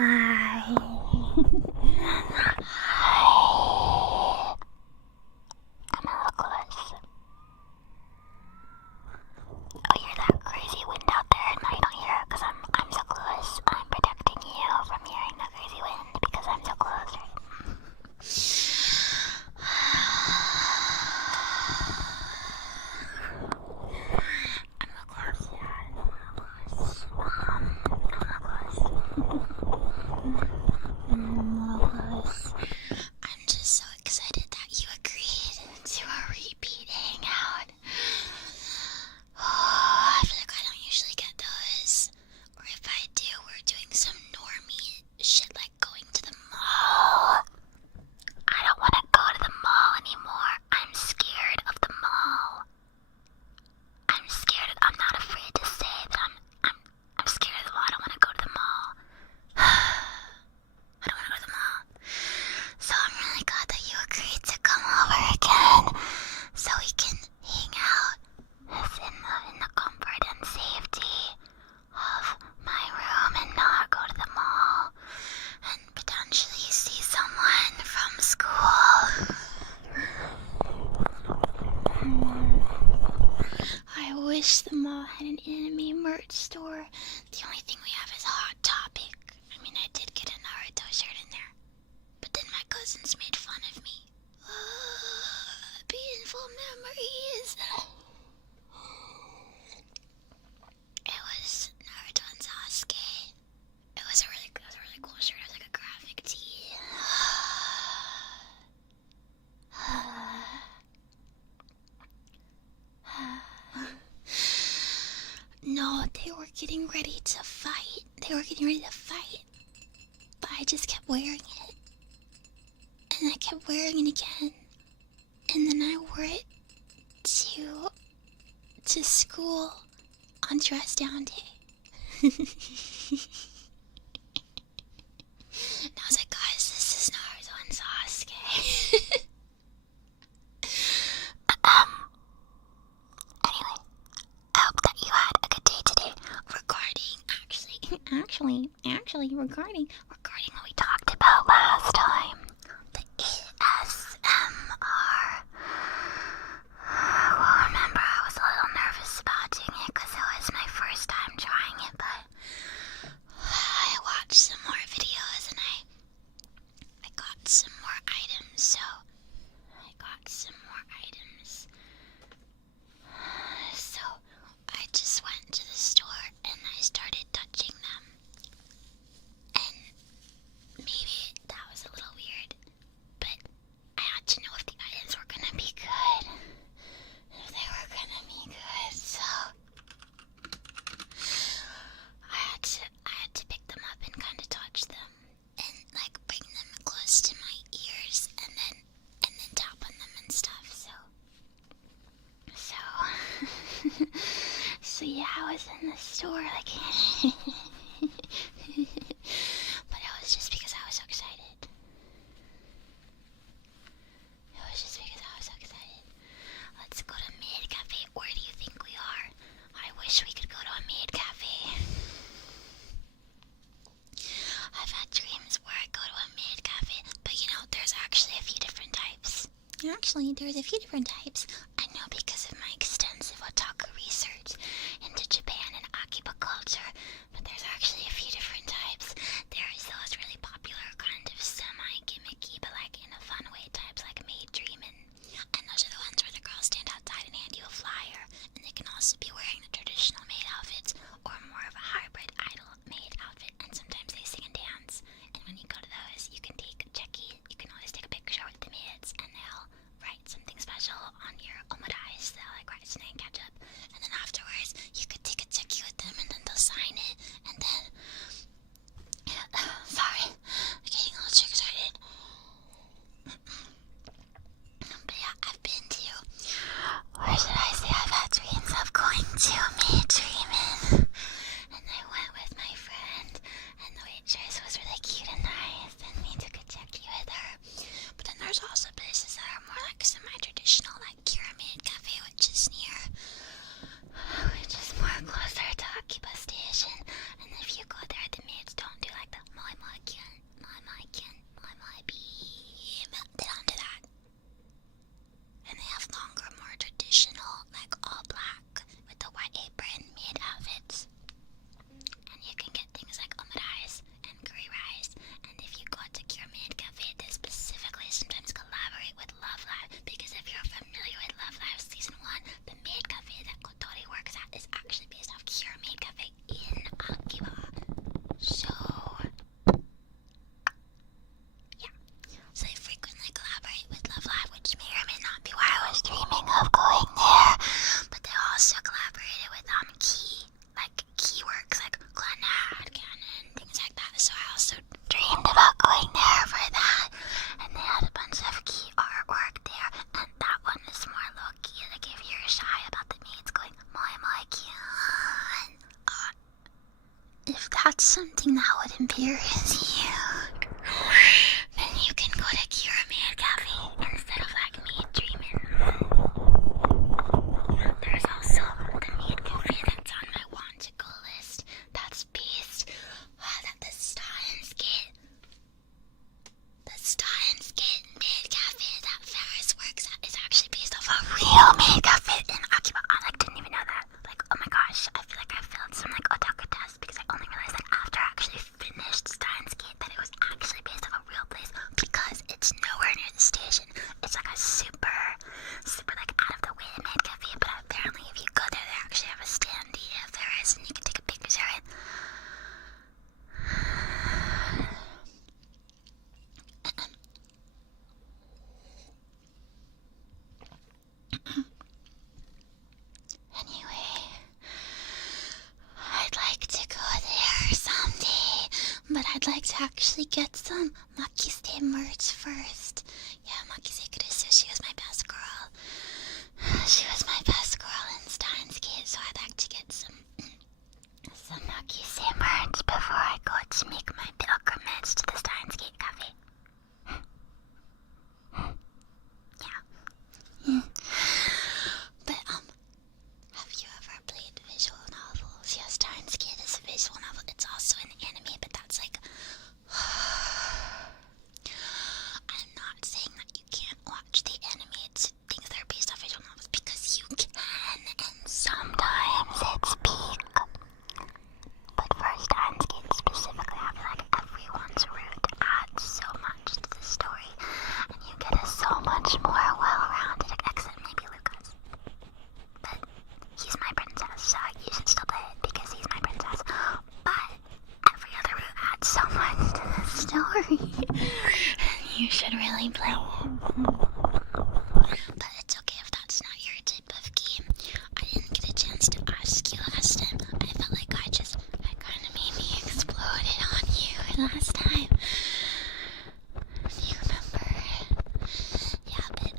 Hi. Hi. I'm a little close. Oh, you hear that crazy wind out there? No, you don't hear it because I'm so close. I'm protecting you from hearing the crazy wind because I'm so close, right? I'm just so excited that you agreed to a repeat hangout. I feel like I don't usually get those. Or if I do, we're doing some normie shit like going to the mall. I don't want to go to the mall anymore. I'm scared of the mall. I'm scared. I'm not afraid to say that I'm scared of the mall. I don't want to go to the mall. I don't want to go to the mall. So I'm really glad that you agreed to come over again so we can hang out in the comfort and safety of my room and not go to the mall and potentially see someone from school. I wish the mall had an anime merch store. The only thing we have is Hot Topic. I mean, I did get a Naruto shirt in there, but then my cousins made fun of me. Painful memories. It was Naruto and Sasuke. It was a really cool shirt. It was like a graphic tee. No, they were getting ready to fight. But I just kept wearing it. And I kept wearing it again. And then I wore it to school on dress down day. And I was like, guys, this is Naruto and Sasuke. Anyway, I hope that you had a good day today. Regarding what we talked about last time, the ASMR. Well, remember, I was a little nervous about doing it because it was my first time trying it, but I watched some more videos and I got some more items, so I just went to the store and I started touching them. And maybe that was a little weird, but I had to know if the items were gonna be good. So I had to pick them up and kind of touch them and like bring them close to my ears and then tap on them and stuff. So yeah, I was in the store like but it was just because I was so excited. Let's go to Maid Cafe. Where do you think we are? I wish we could go to a Maid Cafe. I've had dreams where I go to a Maid Cafe, but there's actually a few different types. I know because of my extensive otaku research into Japan and Akiba culture, but there's actually a few different types. There's those really popular kind of semi-gimmicky, but like in a fun way types like Maid Dream, and those are the ones where the girls stand outside and hand you a flyer, and they can also be wearing the traditional maid outfits or more of a hybrid idol maid outfit, and sometimes they sing and dance. And when you go to those, you can take a checkie. You can always take a picture with the maids, and they'll write something special on your omotais watch something that would embarrass you, then you can go to Kiraman Cafe instead of like me dreaming. There's also the meat cafe that's on my want to go list. That's based at the Steins Gate. The Steins Gate maid cafe that Ferris works at is actually based off a real maid cafe in Akiba. I didn't even know that. Like, oh my gosh, I feel like I failed some like otaku test because I only realized like after I actually finished Steins Gate that it was actually based off a real place because it's nowhere near the station. It's like a super like out of the way maid cafe, but apparently if you go there, they actually have a standee of Ferris and you can take a picture of it. Anyway, I'd like to go there someday, but I'd like to actually get some Makise merch first. Yeah, Makise Kurisu, she was my best girl. She was my best girl in Steins Gate, so I'd like to get some Makise merch before I go to make my pilgrimage to the Steins Gate Cafe. Yeah. But, have you ever played visual novels? Yes, Steins Gate is a visual novel. It's also an anime, but that's like... I'm not saying that you can't watch the animated things that are based off visual novels, because you can, and sometimes it's peak. But for Steins Gate specifically, I feel like everyone's route adds so much to the story, and you get a so much more well-rounded, except maybe Lucas. But he's my princess, so you should still play it because he's my princess. But every other route adds so much to the story. You should really play it. But it's okay if that's not your type of game. I didn't get a chance to ask you last time. I felt like I kind of maybe exploded on you last time. Do you remember? Yeah, but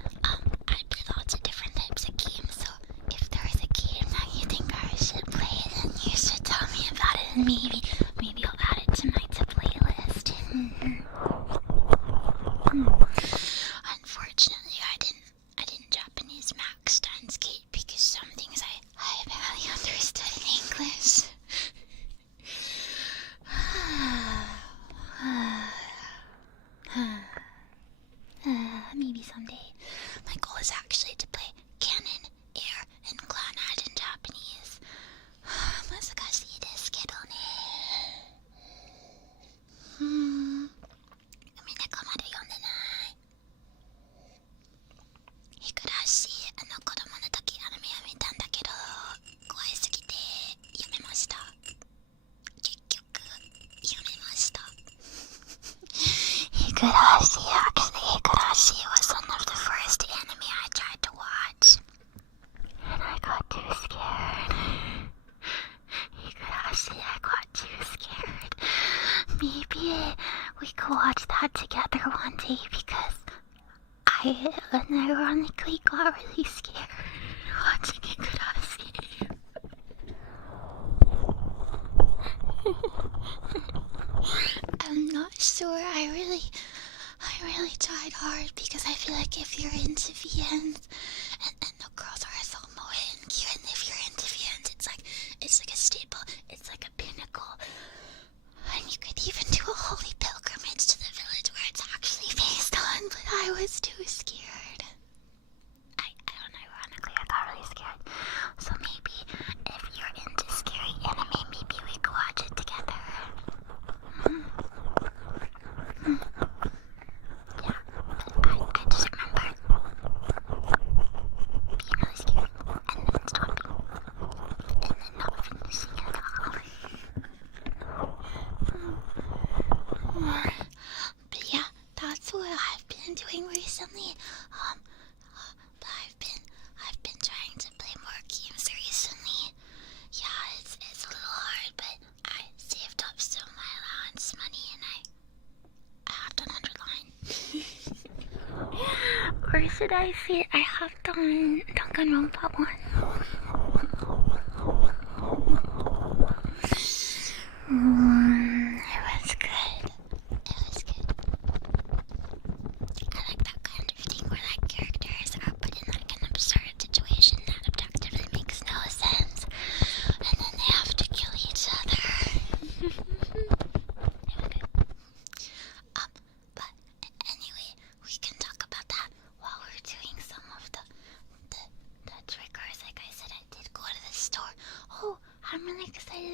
I play lots of different types of games, so if there's a game that you think I should play, then you should tell me about it, and maybe I'll add it to my playlist. Unfortunately, I didn't Japanese max Steins Gate because some things I barely understood in English. Maybe someday. My goal is actually to play Canon, Air, and Clannad in Japanese. 難しいですけどね。海猫まで読んでない。いくらし子供の時アニメを見たんだけど怖いすぎてやめました。結局やめました。Higurashi was one of the first anime I tried to watch, and I got too scared. I got too scared. Maybe we could watch that together one day because I unironically got really scared watching Higurashi. I'm not sure. I really tried hard because I feel like if you're into VNs and the girls are so moe and cute, and if you're into VNs, it's like a staple. It's like a pinnacle. And you could even do a holy pilgrimage to the village where it's actually based on, but I was too scared. I ironically got really scared. So maybe if you're into scary anime, maybe we could watch it together. Yeah, but I just remember being really scared and then stopping and then not finishing it all. But yeah, that's what I've been doing recently. But I've been trying to play more games recently. Yeah, it's a little hard, but I saved up some of my allowance money and I hopped on Underline. Or should I say I hopped on Danganronpa 1?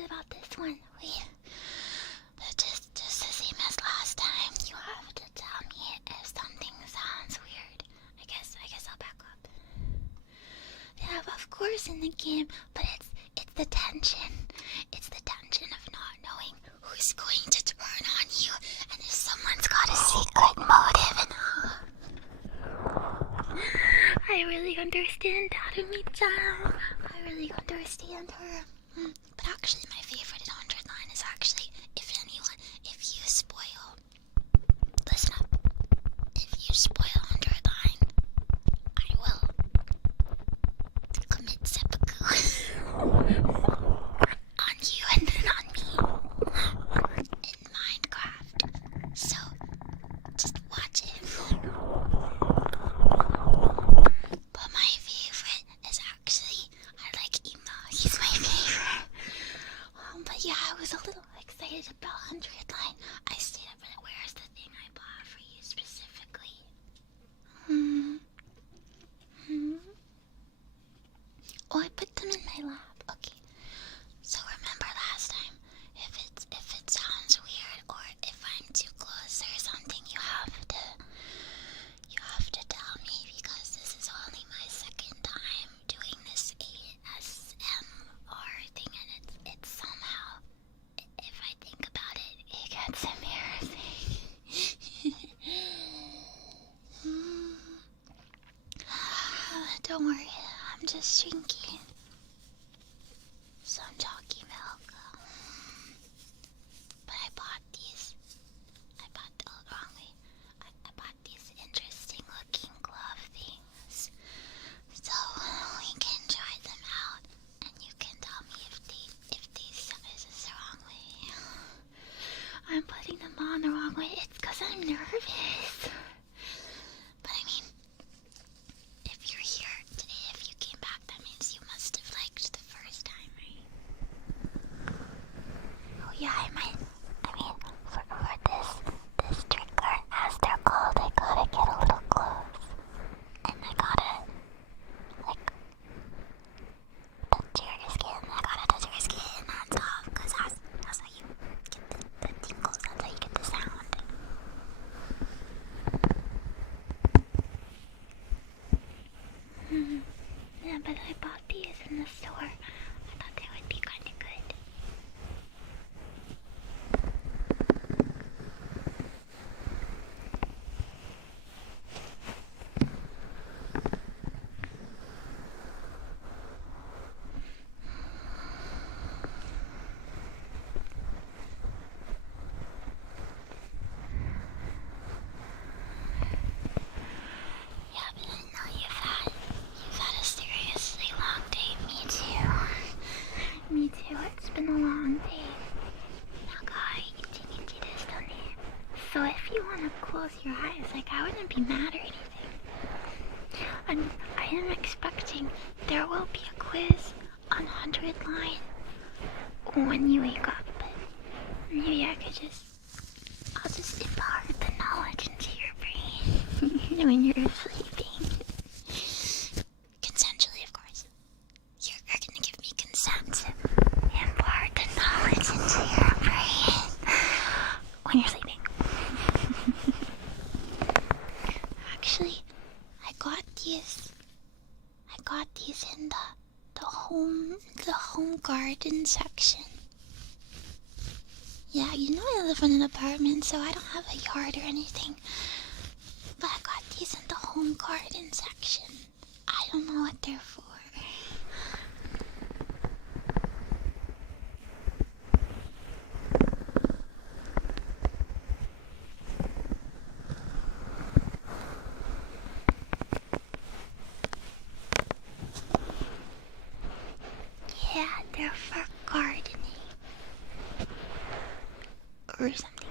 about this one? Just the same as last time. You have to tell me if something sounds weird. I guess I'll back up. Yeah, of course in the game, but it's the tension. It's the tension of not knowing who's going to turn on you, and if someone's got a secret motive. And I really understand Harumi-chan. I really understand her. But actually, my favorite 100 line is actually, if you spoil. Listen up. If you spoil 100 line, I will commit seppuku on you and then on me in Minecraft. So, just watch it. But my favorite is actually, I like Emo. He's my favorite. But yeah, I was a little excited about 100 line. I stayed up, but where's the thing I bought for you specifically? Oh, I put them in my lap. Okay. So remember last time, if it sounds weird or if I'm too close or something, you have to tell me, because this is only my second time doing this ASMR thing, and it's somehow, if I think about it, it gets embarrassing. Don't worry, I'm just drinking some chalky milk. But I bought these. I bought these interesting looking glove things. So we can try them out, and you can tell me if these is the wrong way. I'm putting them on the wrong way. It's because I'm nervous. But I mean, if you're here today, if you came back, that means you must have liked the first time, right? Oh yeah, I mean, for this trigger, as they're called, I gotta get a little close. And I gotta, touch your skin. Hands off, because that's how you get the tingles, that's how you get the sound. Yeah, but I bought these in the store. I thought they would be kind of good. Yeah, but I know you've had a seriously long day. Me too. Me too. It's been a long day. So if you want to close your eyes, I wouldn't be mad or anything. I am expecting there will be a quiz on 100 line when you wake up, but maybe I'll just impart the knowledge into your brain when you're sleeping. Consensually, of course. You're gonna give me consent to impart the knowledge into your brain when you're sleeping. Actually, I got these in the home garden section. Yeah, you know I live in an apartment, so I don't have a yard or anything. But I got these in the home garden section. I don't know what they're for. Yeah, they're for gardening. Or something.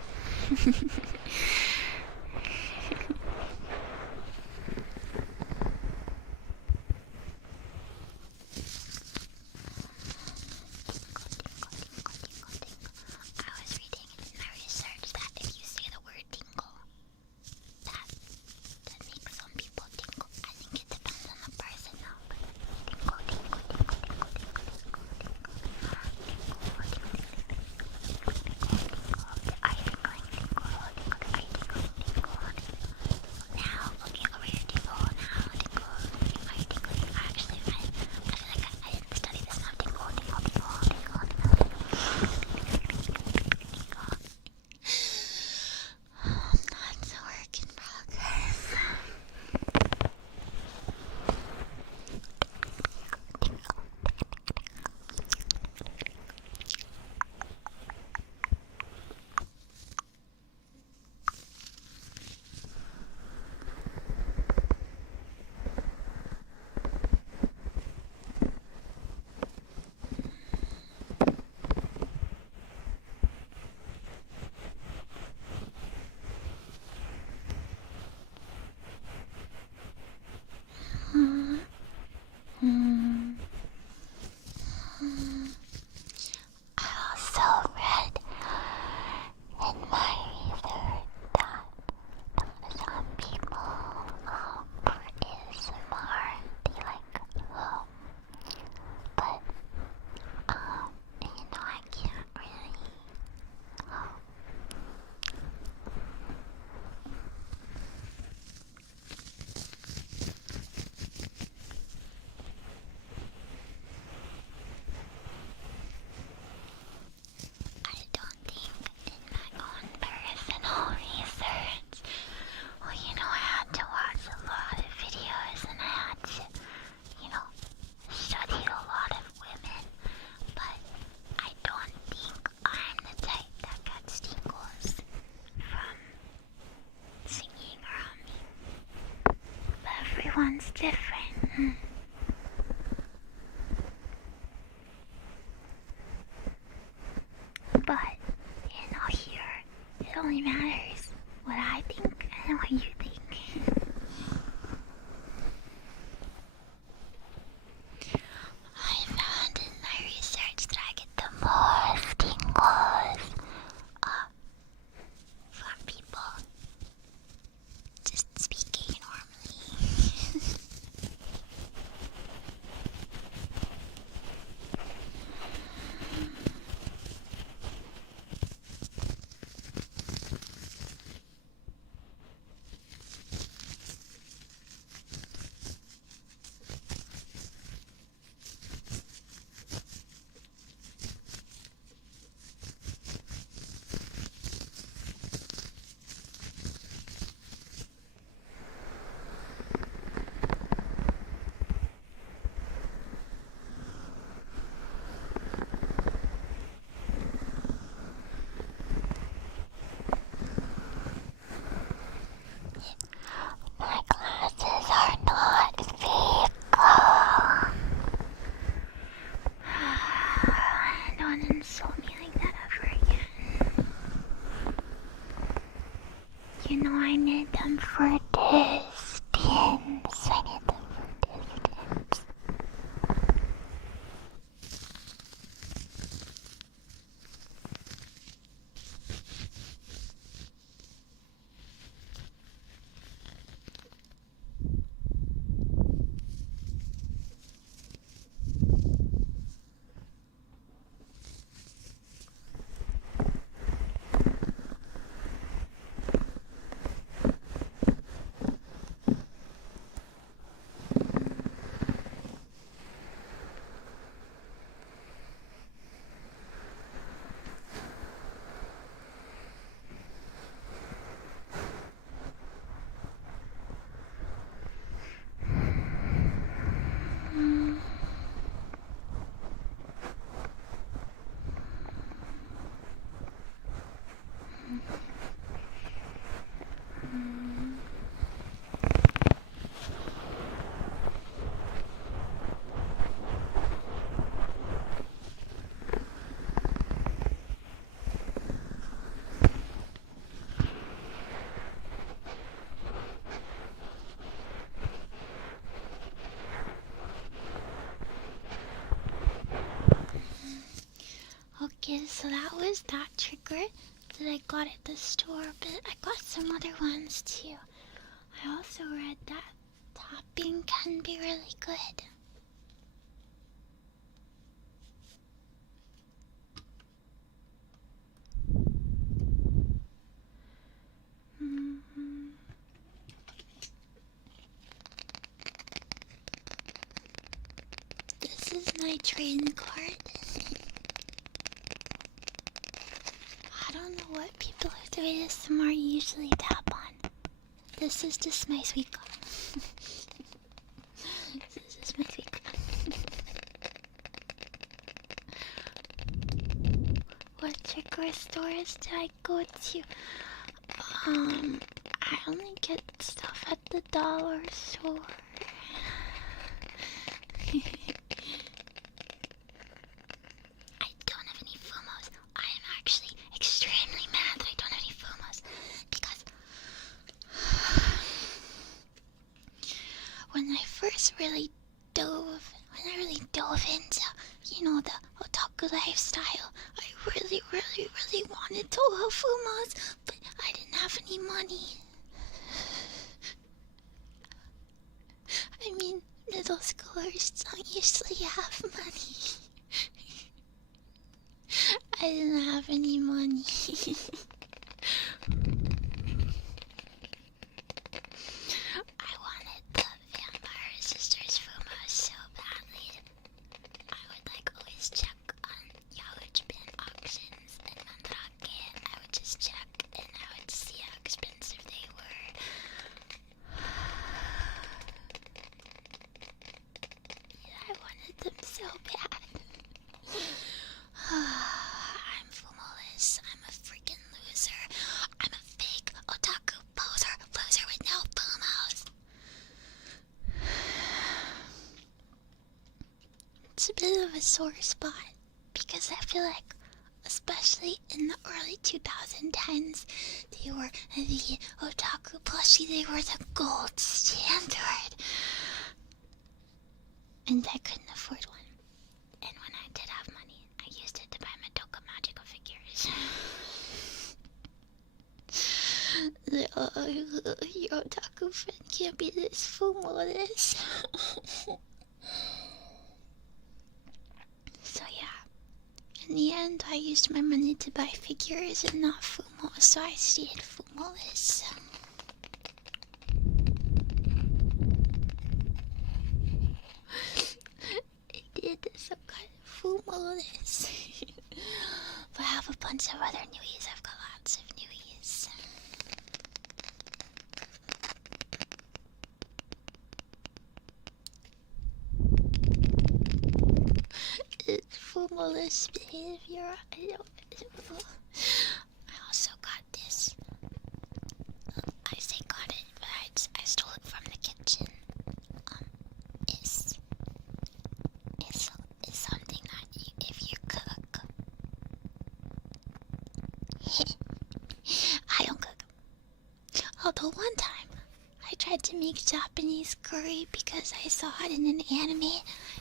need them for distance. I need them for distance. Okay, so that was that trigger that I got at the store, but I got some other ones too. I also read that tapping can be really good. This is my trading card. I don't know what people who do ASMR usually tap on. This is just my sweet card. This is my sweet card. What trigger stores do I go to? I only get stuff at the dollar store. I don't have any FOMOs. I am actually extremely mad that I don't have any FOMOs because when I first really dove into, the otaku lifestyle, I really wanted to have FOMOs, but I didn't have any money. I mean, middle schoolers don't usually have money. I didn't have any money. I wanted the Vampire Sisters FOMO so badly. I would always check on Yahoo Japan auctions and Mandarake. I would just check and I would see how expensive they were. I wanted them so bad. I'm FOMOless. I'm a freaking loser. I'm a fake otaku loser with no FOMOs. It's a bit of a sore spot because I feel like, especially in the early 2010s, they were the otaku plushie. They were the gold standard. And I couldn't afford one. And when I did have money, I used it to buy Madoka magical figures. Your otaku friend can't be this FOMOless. So yeah, in the end, I used my money to buy figures and not FOMO, so I stayed FOMOless. Some kind of FOMOless. But I have a bunch of other newies. I've got lots of newies. It's FOMOless behavior. I also got this. I say got it, but I stole it from the kitchen. It's something that if you cook. I don't cook. I'll the one time I tried to make Japanese curry because I saw it in an anime,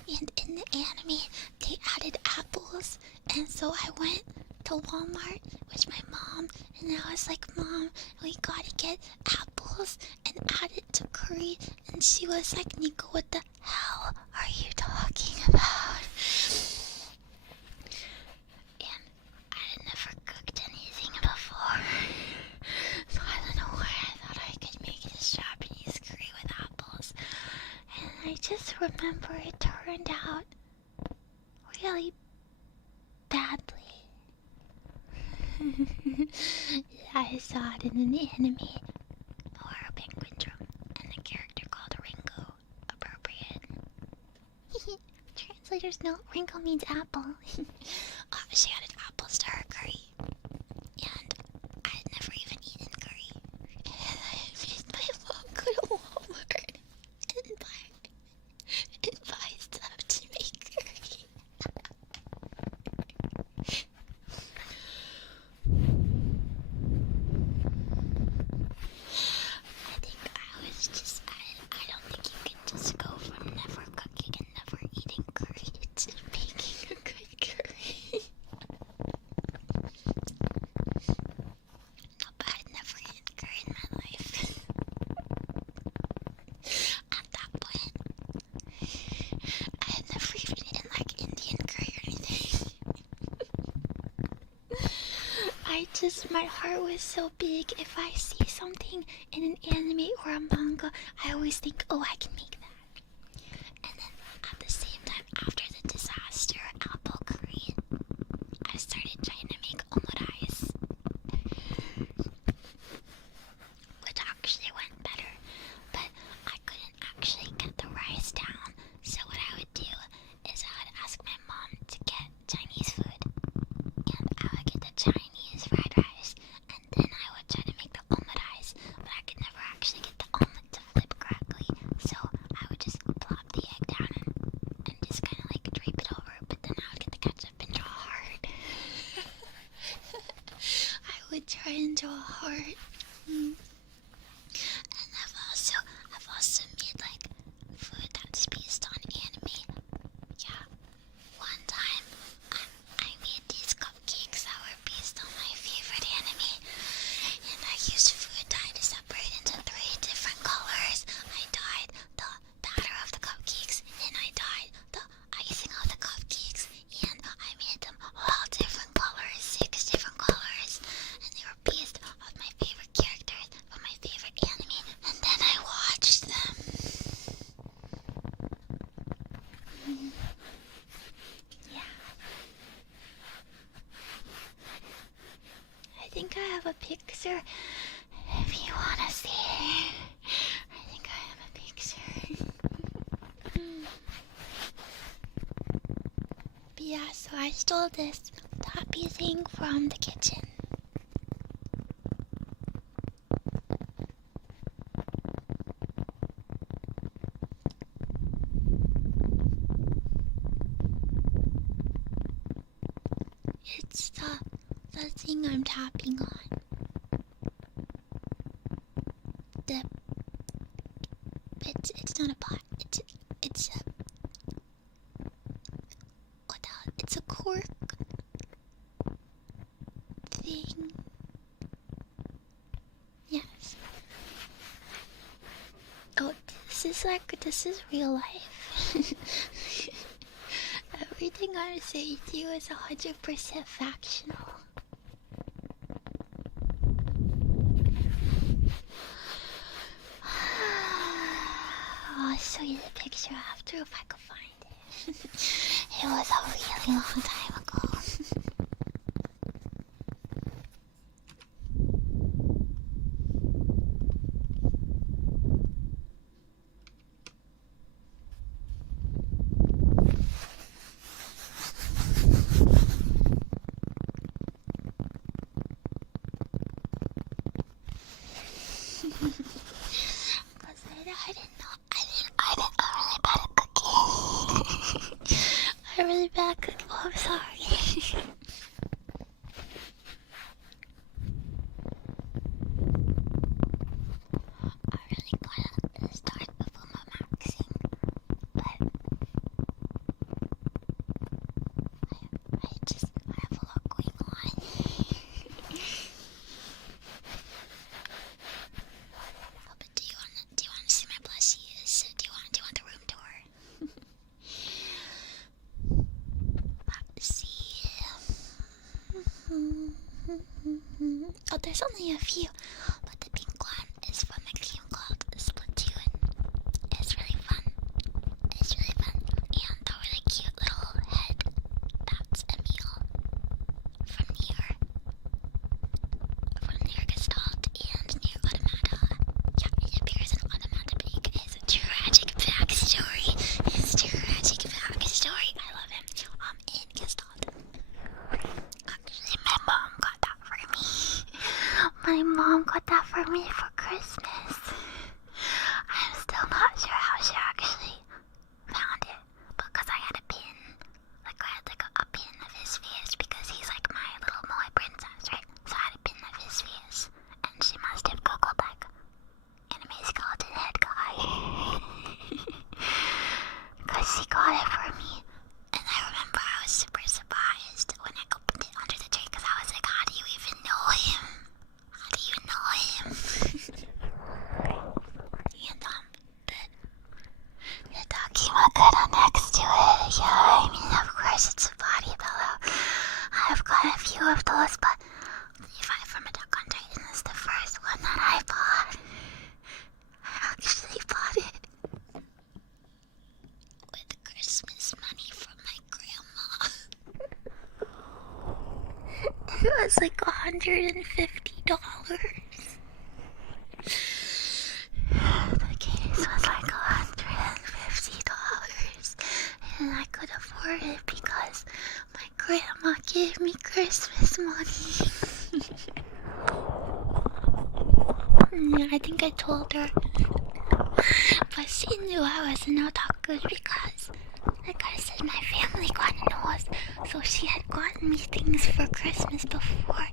and in the anime they added apples, and so I went to Walmart with my mom, and I was like, Mom, we gotta get apples and add it to curry, and she was like, Niko, what the hell are you talking about? And I had never cooked anything before, so I don't know why I thought I could make this Japanese curry with apples, and I just remember it turned out really badly. I saw it in an anime or a penguin drum, and a character called Ringo. Appropriate. Translators note: Ringo means apple. She added apples to her curry, and I had never even eaten curry. And I made my mom go to Walmart and buy stuff to make curry. I don't think you can just go from never cooking and never eating curry to making a good curry. No, but I'd never eaten curry in my life. At that point, I had never even eaten like Indian curry or anything. My heart was so big. If I see something in an anime or a manga, I always think, oh, I can make that. And then at the same time, after the disaster apple curry, I started trying to make omurice, which actually went better, but I couldn't actually get the rice down. So what I would do is I would ask my mom to get Chinese food, and I would get the Chinese fried rice, and then I would try to make the omurice, but I could never actually get the omelet to flip correctly, so I would just plop the egg down and just kind of like drape it over, but then I would get the ketchup and draw a heart. I would try and draw a heart. And I've also made like food that's based on anime. Yeah. One time, I made these cupcakes that were based on my favorite anime, and I used food dye to separate into 3 different colors. I dyed the batter of the cupcakes, and I dyed the icing of the cupcakes, and I made them all different colors, 6 different colors, and they were based on my favorite characters from my favorite anime, and then I watched them. Yeah. I think I have a picture if you want to see. I think I have a picture. But yeah, so I stole this toppy thing from the kitchen. It's the thing I'm tapping on. It's not a pot. It's a cork thing. Yes. Oh, this is real life. Everything I'm saying to you is 100% factual. I'll show you the picture after if I can find it. It was a really long time ago. I'm really bad at cooking. Oh, I'm sorry. Oh, there's only a few, but the pink one is from a game called Splatoon. It's really fun. It's really fun. And the really cute little head, that's Emil from near Gestalt and near Automata. Yeah, it appears in Automata, but it's a tragic backstory. I love him. In Gestalt. Actually, my mom got that for me. My mom got that for me for Christmas. I'm still not sure how she actually found it, because I had a pin. Like, I had a pin of his face, because he's like my little Moai princess, right? So I had a pin of his face, and she must have googled like anime skeleton head guy. Because she got it for me. And I remember I was super surprised when I opened it under the tree, because I was like, how do you even know him? How do you know him? And the Takimagura next to it. Yeah, I mean, of course it's a body pillow. I've got a few of those, but Levi from Attack on Titan is the first one that I bought. I actually bought it with Christmas money from my grandma. It was like $150. The case was like $150, and I could afford it because my grandma gave me Christmas money. Yeah, I think I told her, but she knew I was an otaku because, like I said, my family kind of knows. So she had gotten me things for Christmas before.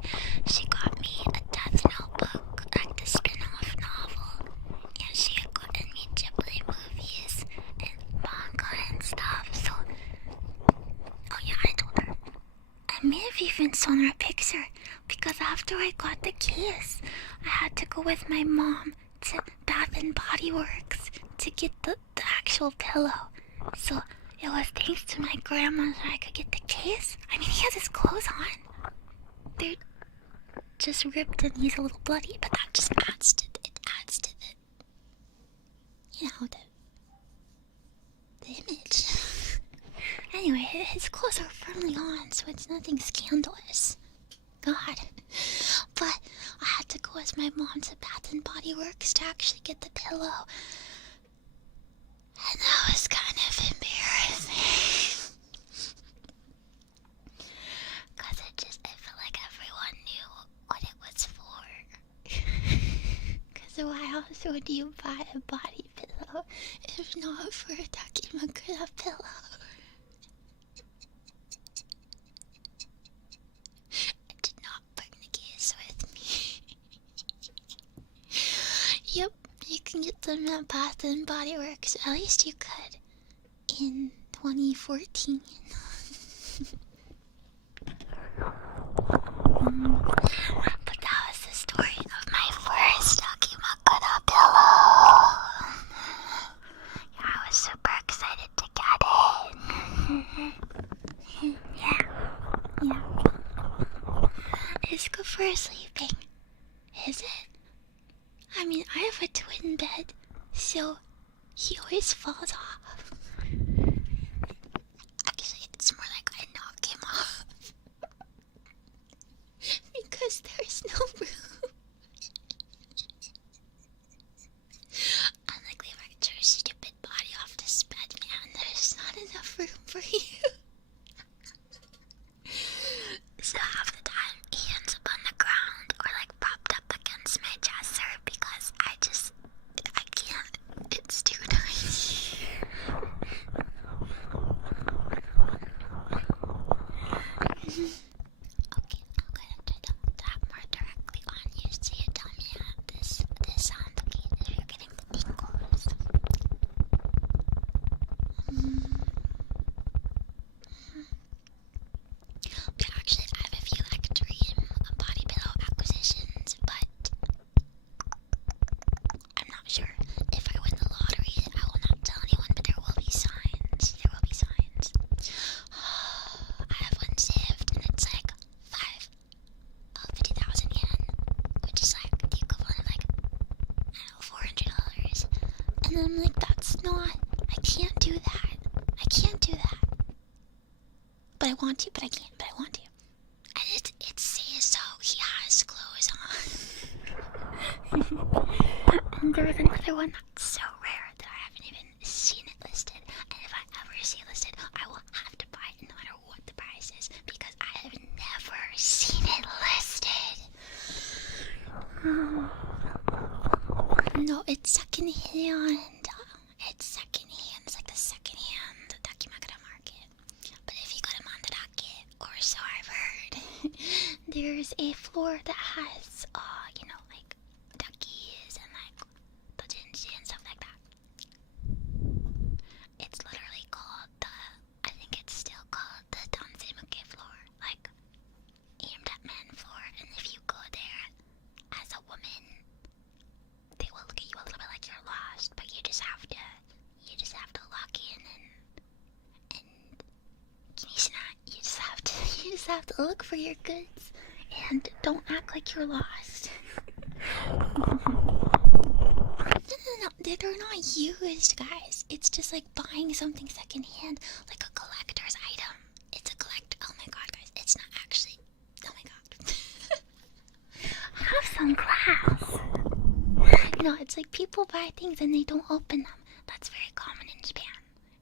She got me a Death Notebook, like the spin-off novel, and she had gotten me Ghibli movies and manga and stuff. So, oh yeah, I told her. I may have even shown her a picture, because after I got the case, I had to go with my mom to Bath and Body Works to get the actual pillow. So it was thanks to my grandma that I could get the case. I mean, he has his clothes on. They're just ripped and he's a little bloody, but that just adds to the you know, the image. Anyway, his clothes are firmly on, so it's nothing scandalous. God. But I had to go with my mom to Bath and Body Works to actually get the pillow. And that was kind of embarrassing. Because I felt like everyone knew what it was for. Because why else would you buy a body pillow if not for a Takimagura pillow? I did not bring the case with me. Yep, you can get them at Bath and Body Works. At least you could in 2014. But that was the story of my first Takimagura pillow. Yeah, I was super excited to get it. Yeah. It's good for sleeping, is it? I mean, I have a twin bed, so he always falls off. Actually, it's more like I knock him off. Because there's no room. I'm like, leave your stupid body off this bed, man. There's not enough room for you. So half the time, he ends up on the ground or like propped up against my dresser because I can't. It's too tiny. Okay, I'm gonna try to hold that more directly on you so you tell me how this sound, okay, if you're getting the tingles. Actually, I have a few like dream body pillow acquisitions, but I'm not sure. If I win the lottery, I will not tell anyone, but there will be signs. I have one saved, and it's And I'm like, that's not, I can't do that. I can't do that. But I want to, but I can't, but I want to. And it says so, he has clothes on. And there was another one that's so rare that I haven't even seen it listed. And if I ever see it listed, I will have to buy it no matter what the price is, because I have never seen it listed. No, it's secondhand. It's secondhand. It's like the secondhand Dakimakura market. But if you go to Mandarake, or so I've heard, there's a floor that has, like duckies and like dojinshi and stuff like that. It's literally called I think it's still called the Dansemuke floor, like aimed at men floor. And if you go there as a woman, they will look at you a little bit like you're lost, but you just have to lock in and you just have to look for your goods and don't act like you're lost. No, they're not used, guys. It's just like buying something secondhand, like a collector's item. It's a oh my god, guys, it's not actually, oh my god. Have some class. No, it's like people buy things and they don't open them. That's very common in Japan.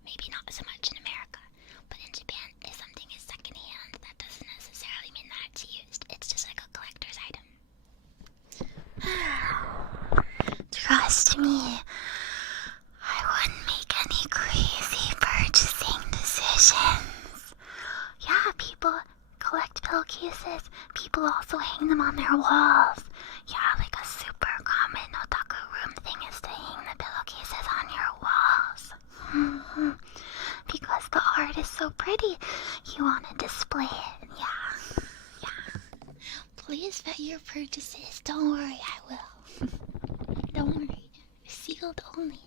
Maybe not so much in America. But in Japan, if something is secondhand, that doesn't necessarily mean that it's used. It's just like a collector's item. Trust me, I wouldn't make any crazy purchasing decisions. Yeah, people collect pillowcases. People also hang them on their walls. Yeah, like a super common otaku room thing is to hang the pillowcases on your walls. Because the art is so pretty, you want to display it. Yeah. Please vet your purchases. Don't worry, I will. Don't worry. Sealed only.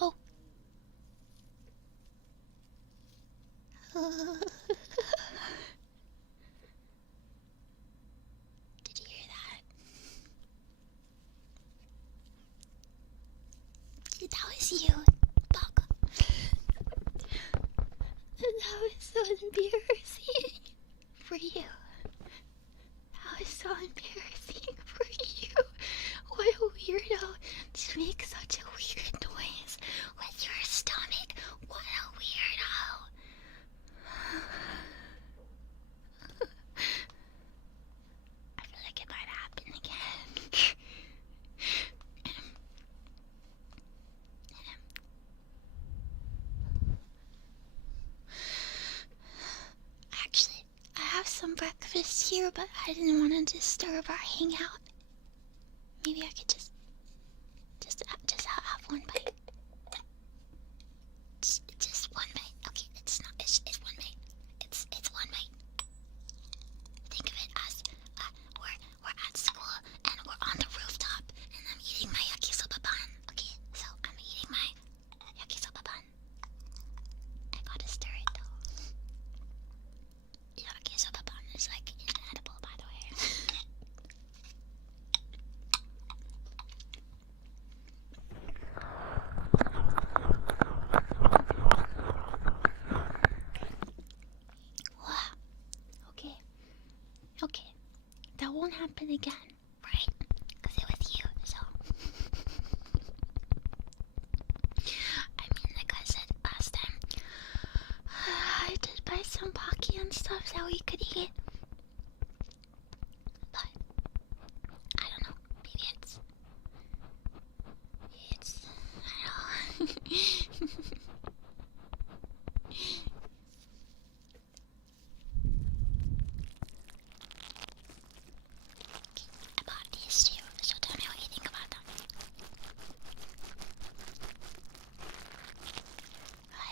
Oh. Did you hear that? That was you, baka. That was so embarrassing for you. That was so embarrassing for you. What a weirdo to make such a weird noise with your stomach. What a weirdo. I feel like it might happen again. Actually, I have some breakfast here, but I didn't want to disturb our hangout. Maybe I could just have one bite. Just one bite. Okay, it's one bite. It's one bite. Think of it as we're at school and we're on the rooftop and I'm eating my yakisoba bun. Okay, so I'm eating my yakisoba bun. I gotta stir it though. Yakisoba bun is like inedible, by the way. Wow. Okay. That won't happen again, right? Because it was you, so. I mean, like I said last time, I did buy some baka and stuff that we could eat. But, I don't know, maybe it's, I don't know. I bought these too, so tell me what you think about them.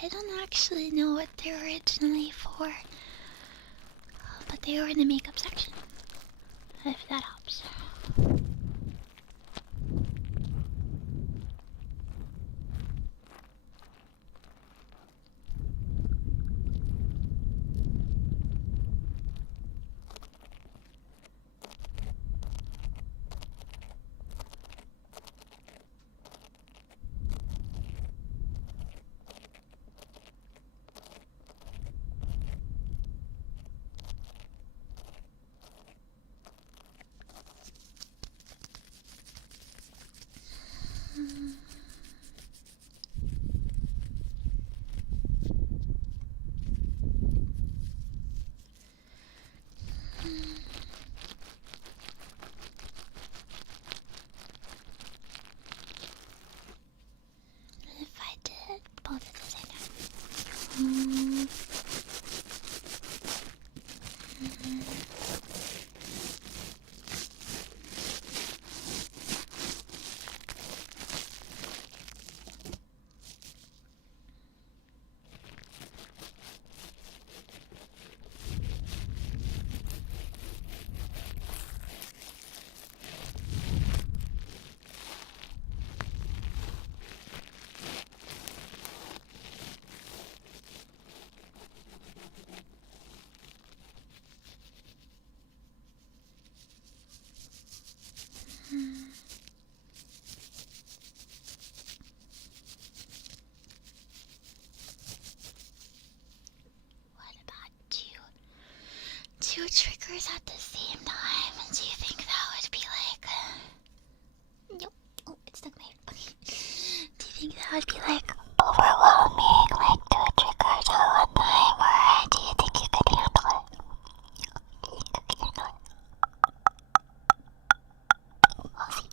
I don't actually know what they're originally for, but they were in the makeup section, if that helps. triggers at the same time. Do you think that would be like... Nope. Oh, it stuck my head. Okay. Do you think that would be like overwhelming? Like 2 triggers at one time? Or do you think you could handle it? We'll see.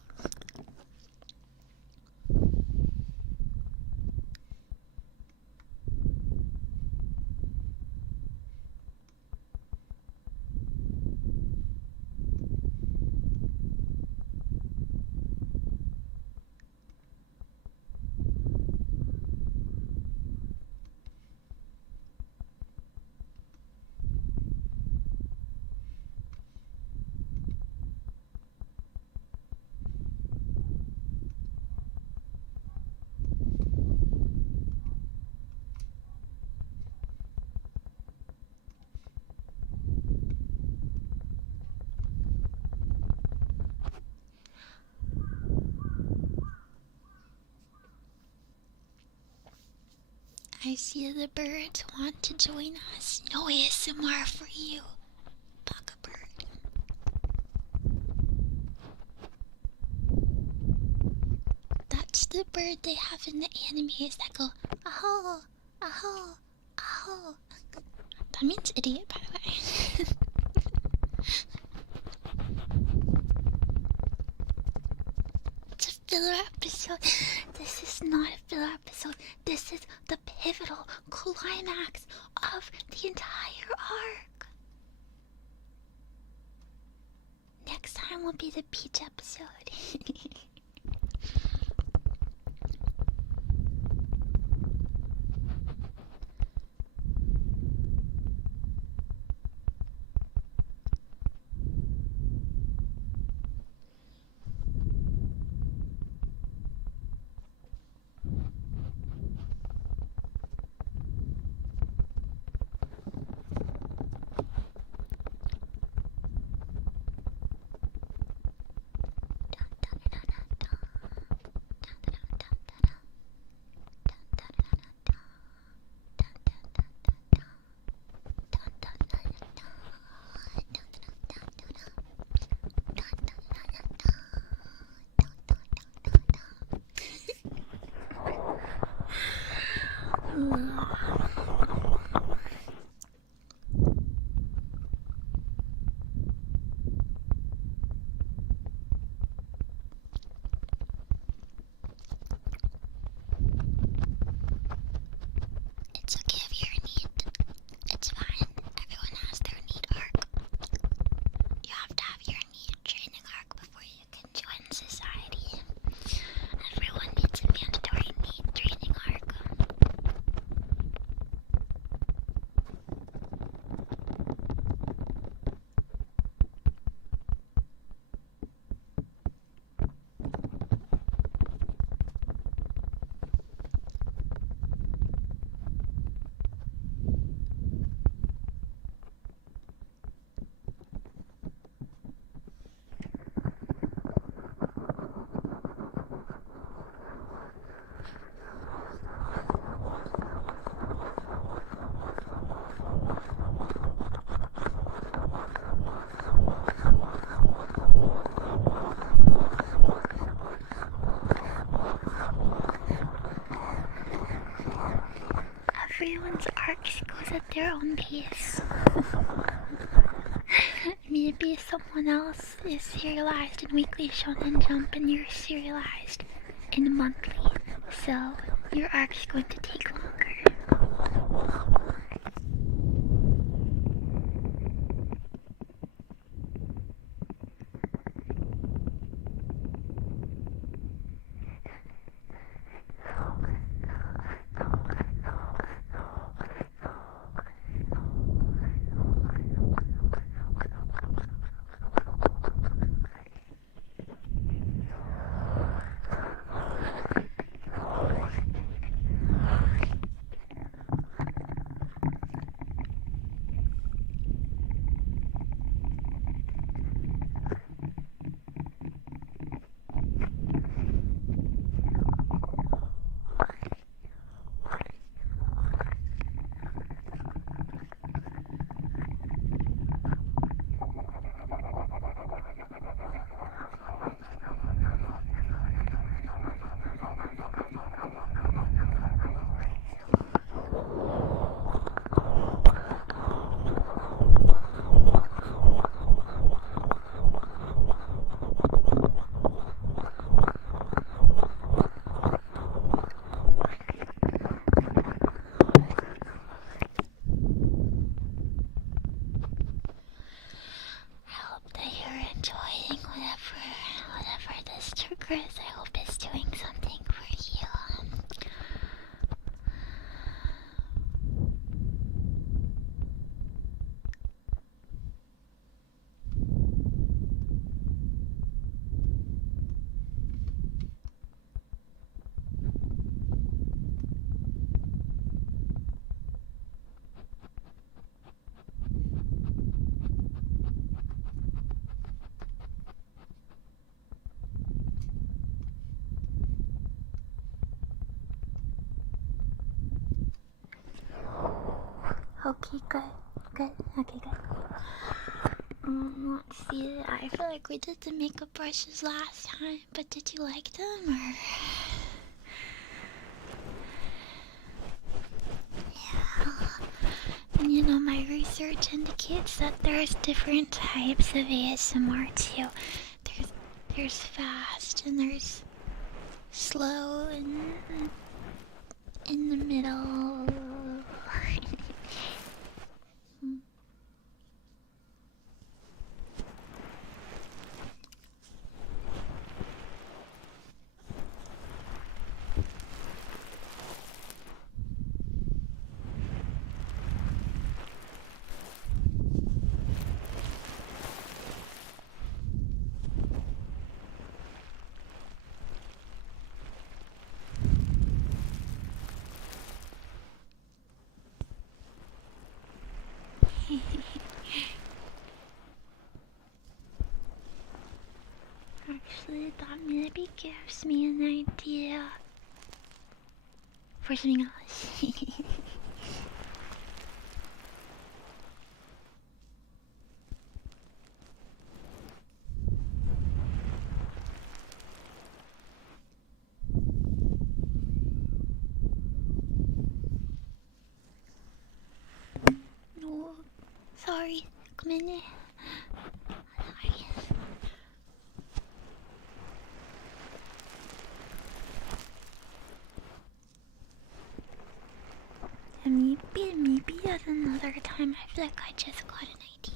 I see the birds want to join us. No ASMR for you, baka bird. That's the bird they have in the animes that go, aho, aho, aho. That means idiot, by the way. It's a filler episode. This is not a filler episode. This is the pivotal climax of the entire arc. Next time will be the beach episode. It's okay if you're neat. It's fine. Everyone has their neat arc. You have to have your neat training arc before you can join society. Everyone needs a mandatory neat training arc. Everyone's arc goes at their own pace. Maybe someone else is serialized in Weekly Shonen Jump and you're serialized in monthly, so your arc's going to take longer. universe, I hope, is doing something for you. Okay, good. Okay, good. Let's see. I feel like we did the makeup brushes last time, but did you like them, or? Yeah. And you know, my research indicates that there's different types of ASMR too. There's fast, and there's slow, and in the middle. Actually, that maybe gives me an idea for something else. No, sorry. Come in. Sorry. And maybe at another time. I feel like I just got an idea.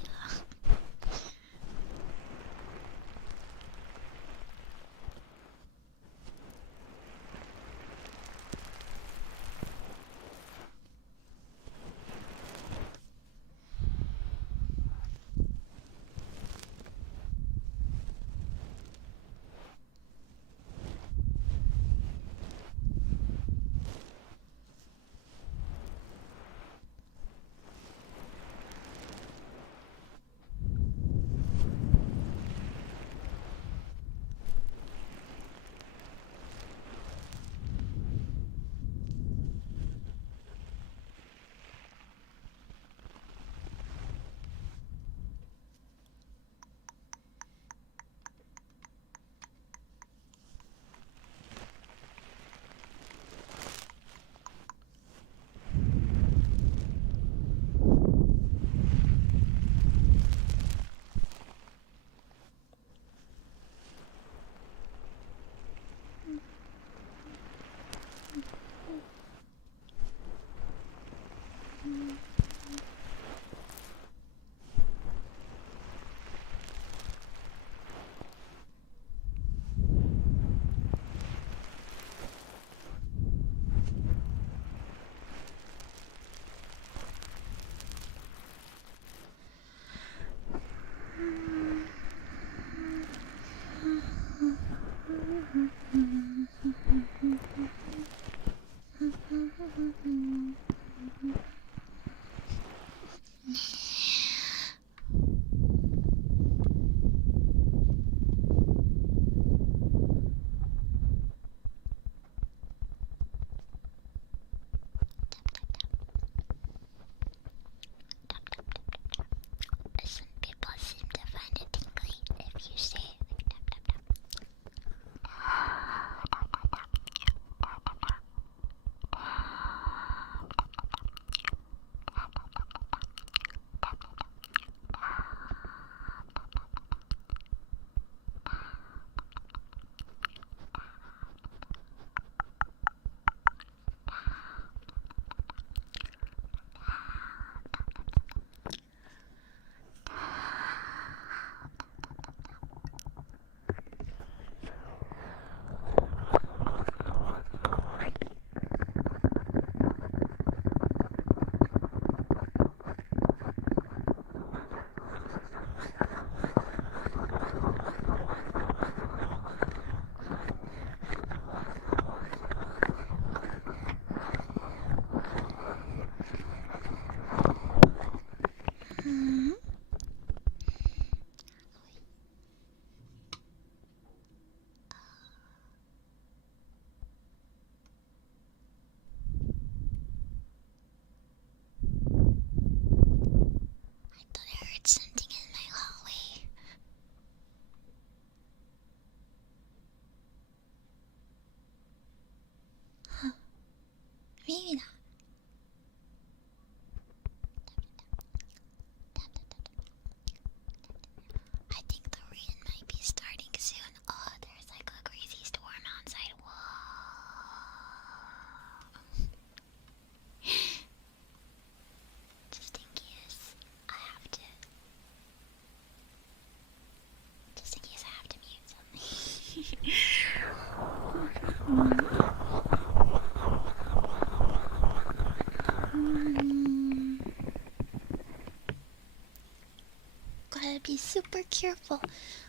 Gotta be super careful,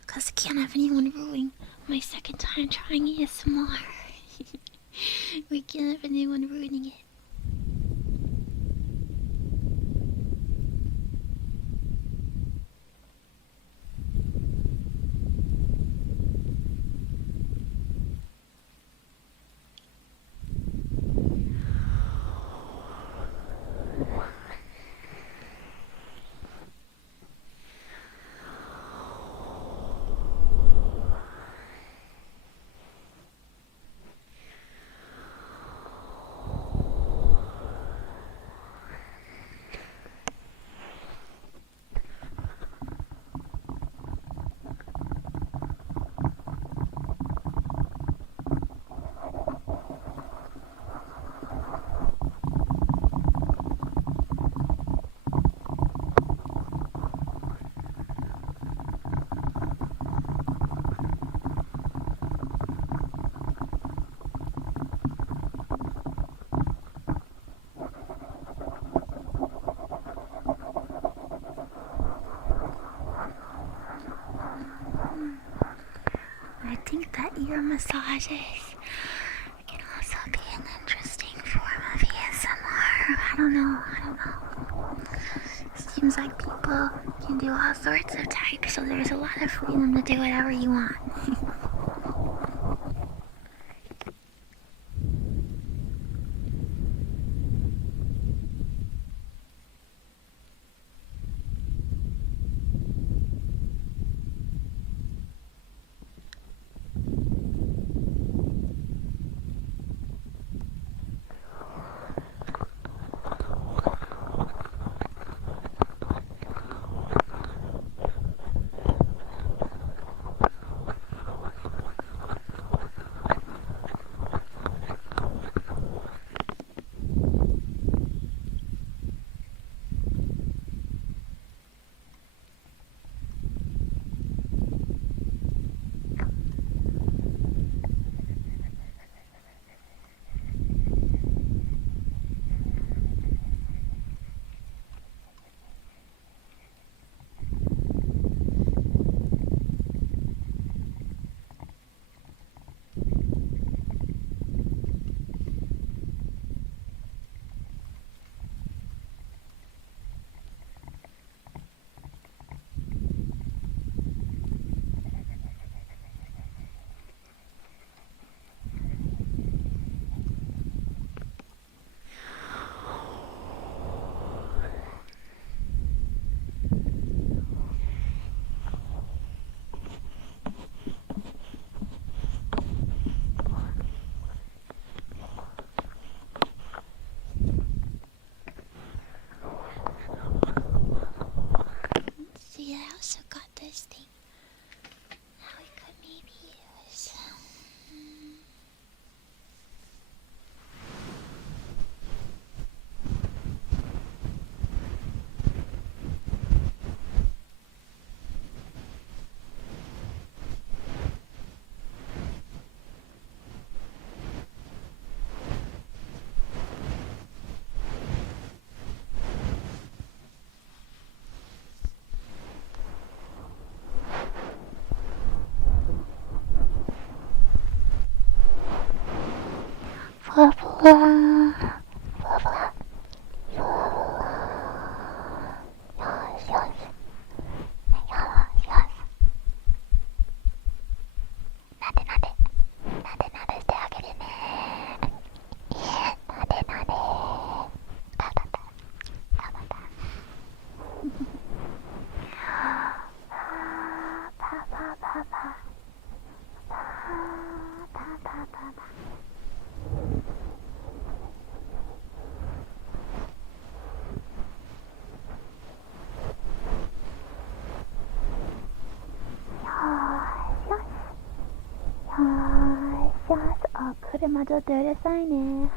cause I can't have anyone ruin my second time trying ASMR. We can't have anyone ruining it. I think that ear massages can also be an interesting form of ASMR. I don't know. Seems like people can do all sorts of types, so there's a lot of freedom to do whatever you want. blah blah blah blah.あ、車ちょっとうるさいね。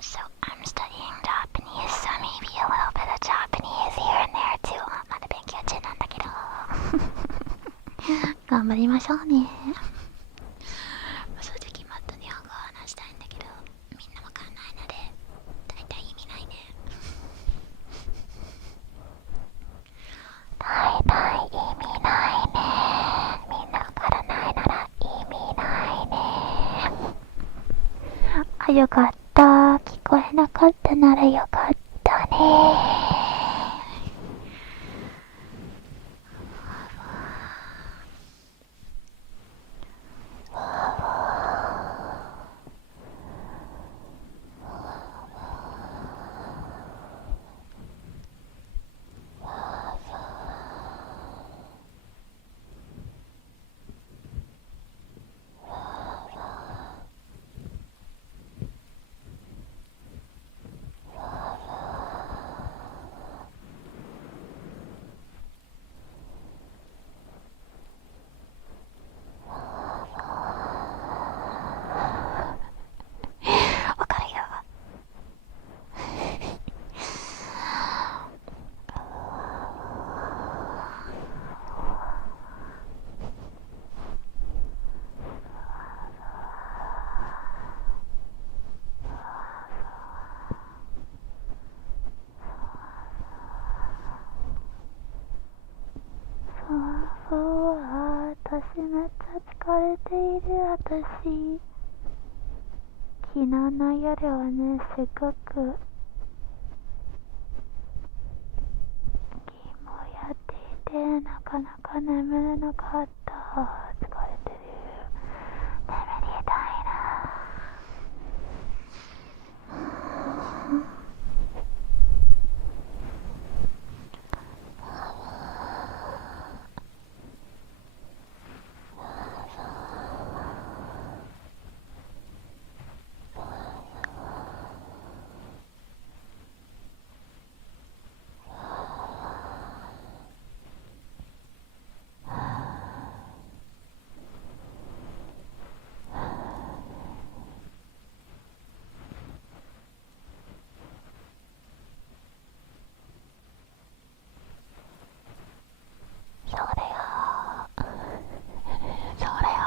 So I'm studying Japanese, so maybe a little bit of Japanese here and there too. まだ勉強中なんだけど。頑張りましょうね。正直もっと日本語を話したいんだけど、みんなわかんないのでだいたい意味ないね。だいたい意味ないね。みんなわからないなら意味ないね。あ、よかった。聞こえなかったならよかったね。わかるよ。私めっちゃ疲れている。私昨日の夜はね、すごくゲームをやっていて、なかなか眠れなかった。疲れてる。眠りたいな。それよ。それよ。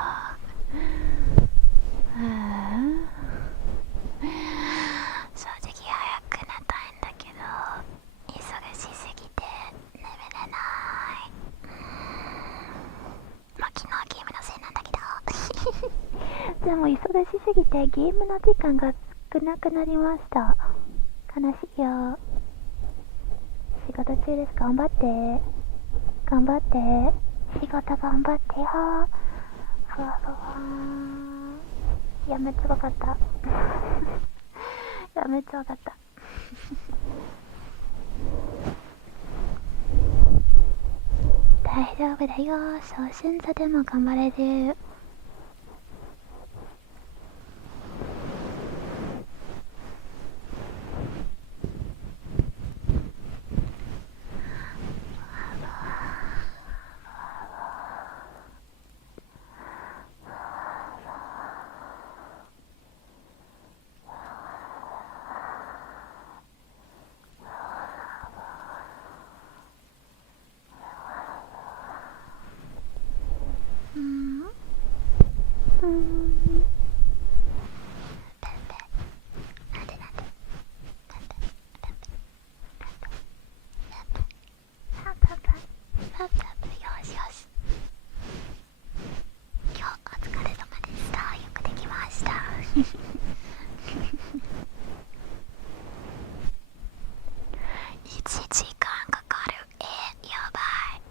正直早く寝たいんだけど、忙しすぎて眠れない。まあ昨日はゲームのせいなんだけどでも忙しすぎてゲームの時間が少なくなりました。悲しいよ。仕事中です。頑張って頑張って、仕事頑張ってよ。ふわふわ。いや、めっちゃわかったいや、めっちゃわかった大丈夫だよ。初心者でも頑張れる。よしよし。今日お疲れ様でした。よくできました1時間かかる。やばい。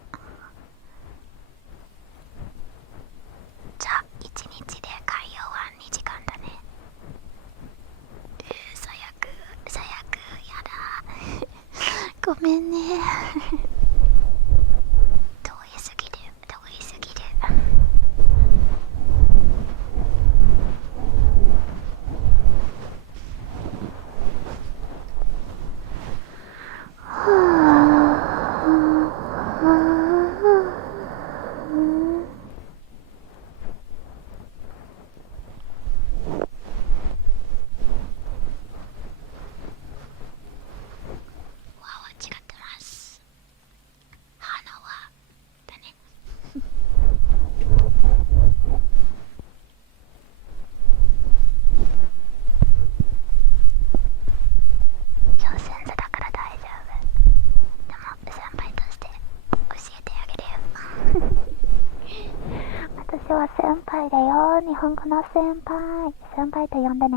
じゃあ1日で会話は2時間だね。最悪最悪。やだごめんね遠いすぎる遠いすぎる。わあ、違ってます。輩だよ。日本語の先輩。先輩と呼んでね。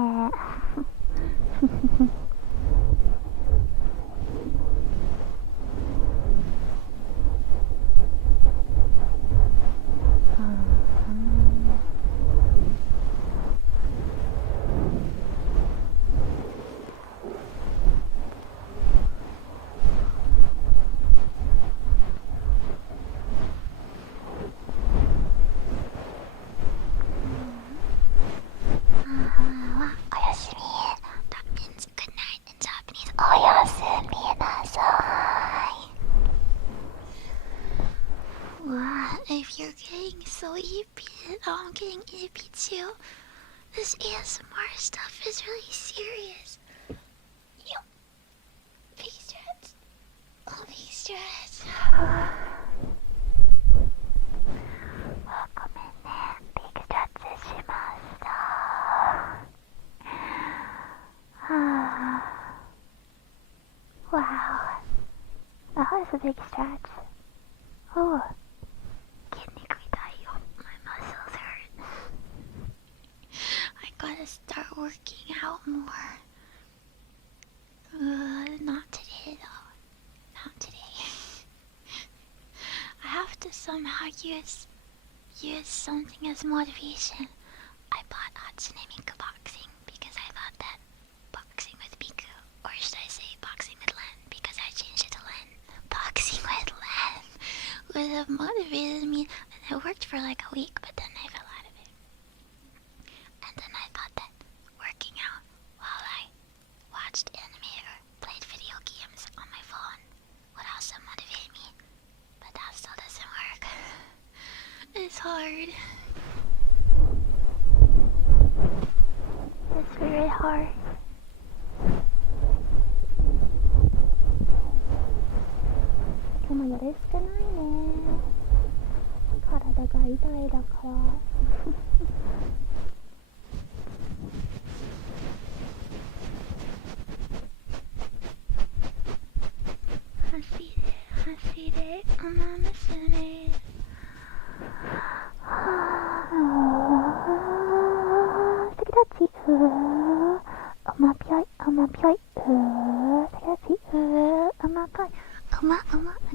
If you're getting so ippy, I'm getting ippy too. This ASMR stuff is really serious. Yep. Big stretch. Oh, big stretch. ごめんね。ビッグストレッチしました。Wow. That was a big stretch. Oh. I gotta start working out more. Not today though. Not today. I have to somehow use something as motivation. I bought Hatsune Miku boxing because I thought that boxing with Miku, or should I say boxing with Len, because I changed it to Len. Boxing with Len would have motivated me, and it worked for like a week, but then I fell out of it. And then I thought that working out while I watched anime or played video games on my phone would also motivate me, but that still doesn't work. It's hard. It's very hard. 今日もよろしくないね。体が痛いだから。走れウマ娘。時々うまぴょいうまぴょい時々うまぴょいうまう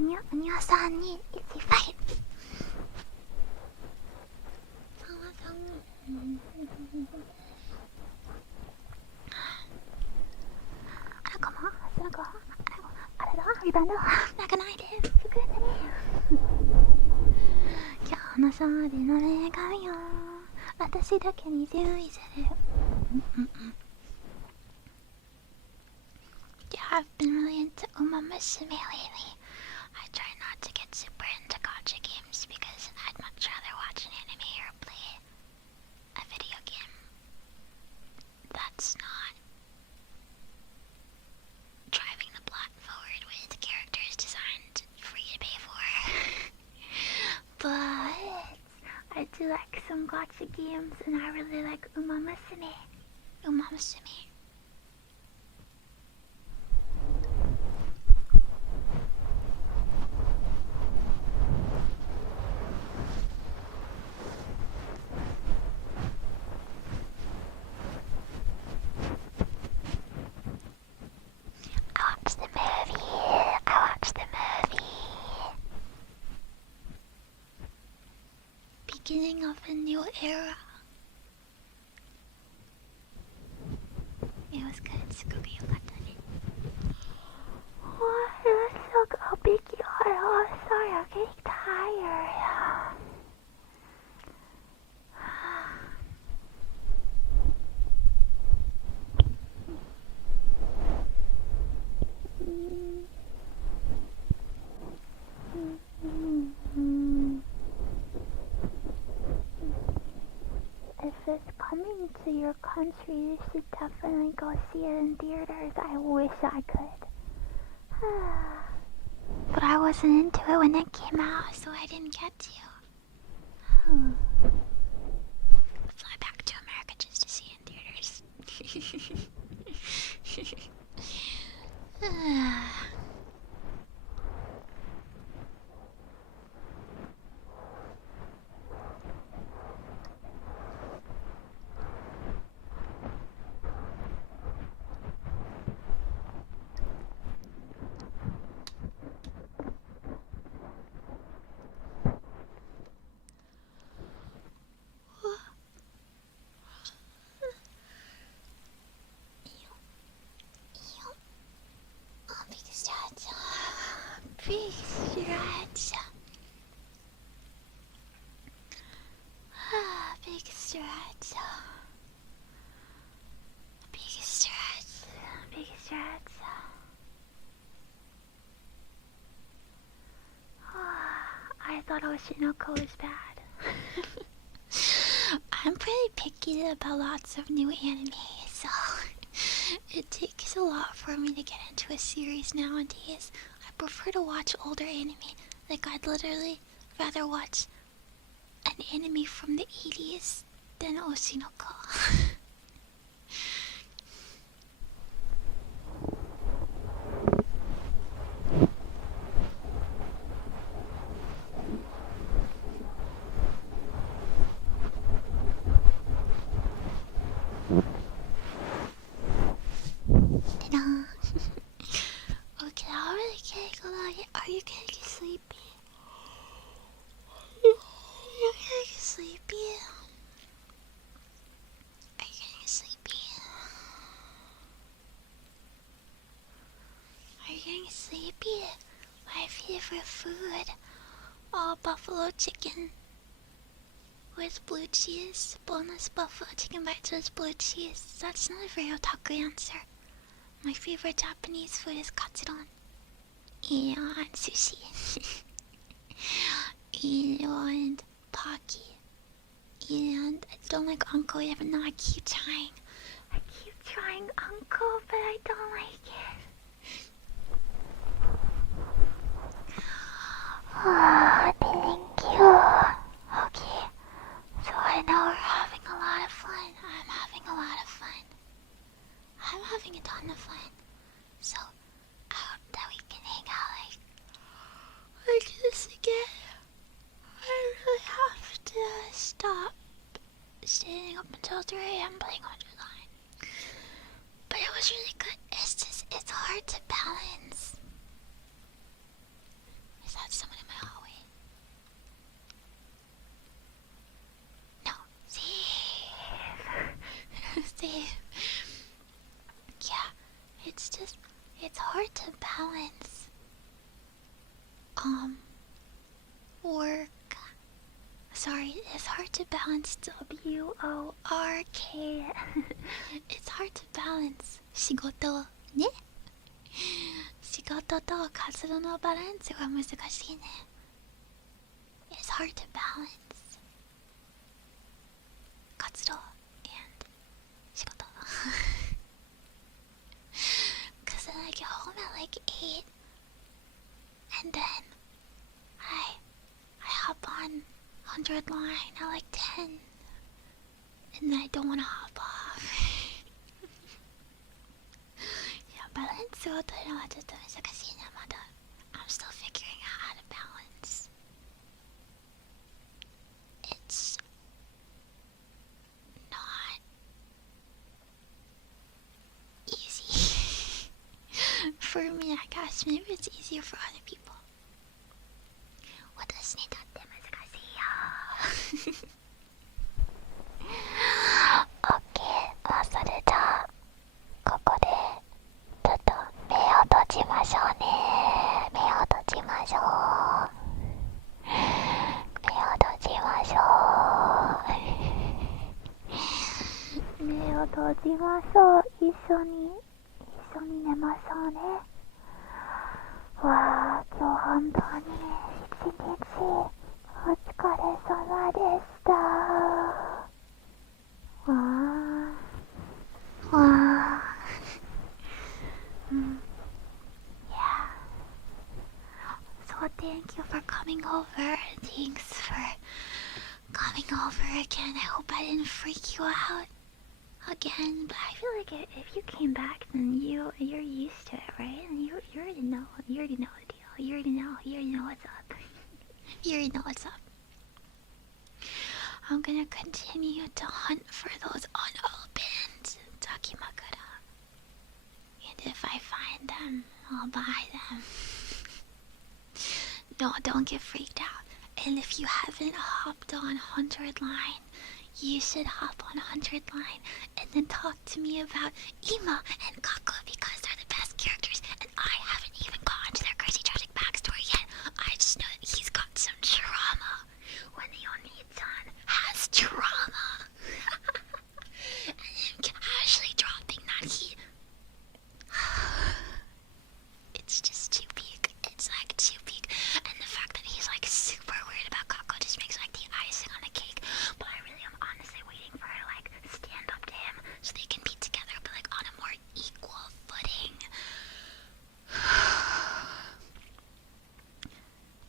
にゃうにゃさんに1ファイト。あれだリバウンド泣かないで作れたね。今日の勝利の女神よ私だけに注意する。Yeah, I've been really into Uma Musume lately. I try not to get super into gacha games because I'd much rather watch an anime or play a video game that's not driving the plot forward with characters designed for you to pay for. But I do like some gacha games and I really like Uma Musume. Uma Musume. I watched the movie. Beginning of a new era. It was good. すごく良かったね。Look how big you are. Oh, sorry, I'm getting tired. If it's coming to your country, you should definitely go see it in theaters. I wish I could. But I wasn't into it when it came out, so I didn't get to. Fly back to America just to see it in theaters. stretch. Big stretch. Big stretch. Big stretch. I thought Oshinoko was bad. I'm pretty picky about lots of new anime, so it takes a lot for me to get into a series nowadays. I prefer to watch older anime. Like, I'd literally rather watch an anime from the 80s than Oshinoko. Okay, I really can't go out yet. Are you getting sleepy? You're getting sleepy? Are you getting sleepy? Are you getting sleepy? My favorite food. Oh, buffalo chicken with blue cheese. Boneless buffalo chicken bites with blue cheese. That's not a very otaku answer. My favorite Japanese food is katsudon and sushi and pocky, and I don't like uncle even though I keep trying. I keep trying uncle, but I don't like it. Thank you. Okay, so I know we're having a lot of fun. I'm having a lot of fun. I'm having a ton of fun, so I hope that we can hang out like this again. I really have to stop staying up until 3 a.m. playing online. But it was really good. It's hard to balance. Is that someone in my hallway? No. Save. Yeah, it's hard to balance work. Sorry, it's hard to balance WORK. It's hard to balance 仕事ね。仕事と活動のバランスが難しいね。It's hard to balance 活動 and 仕事。Cause then I get home at like 8, and then I hop on 100 line at like 10, and then I don't want to hop off. Yeah, balance を取るのはちょっと難しいね、まだ。I'm still figuring out how to balance. It's not easy. For me, I guess. Maybe it's easier for other people. 私にとって難しいよ。OK、それじゃあここでちょっと目を閉じましょうね。目を閉じましょう。目を閉じましょう。目を閉じましょう。一緒に寝ましょうね。わあ、今日本当に一日お疲れ様でした。わあ、Yeah. So thank you for coming over. Thanks for coming over again. I hope I didn't freak you out again. But I feel like if you came back, then you're used to it, right? And you already know the deal. You already know what's up. You already know what's up. I'm gonna continue to hunt for those unopened takimakura. And if I find them, I'll buy them. No, don't get freaked out. And if you haven't hopped on 100 line, you should hop on 100 line and then talk to me about Ima and Kako because they're the best characters and I haven't even gotten to their crazy tragic backstory yet.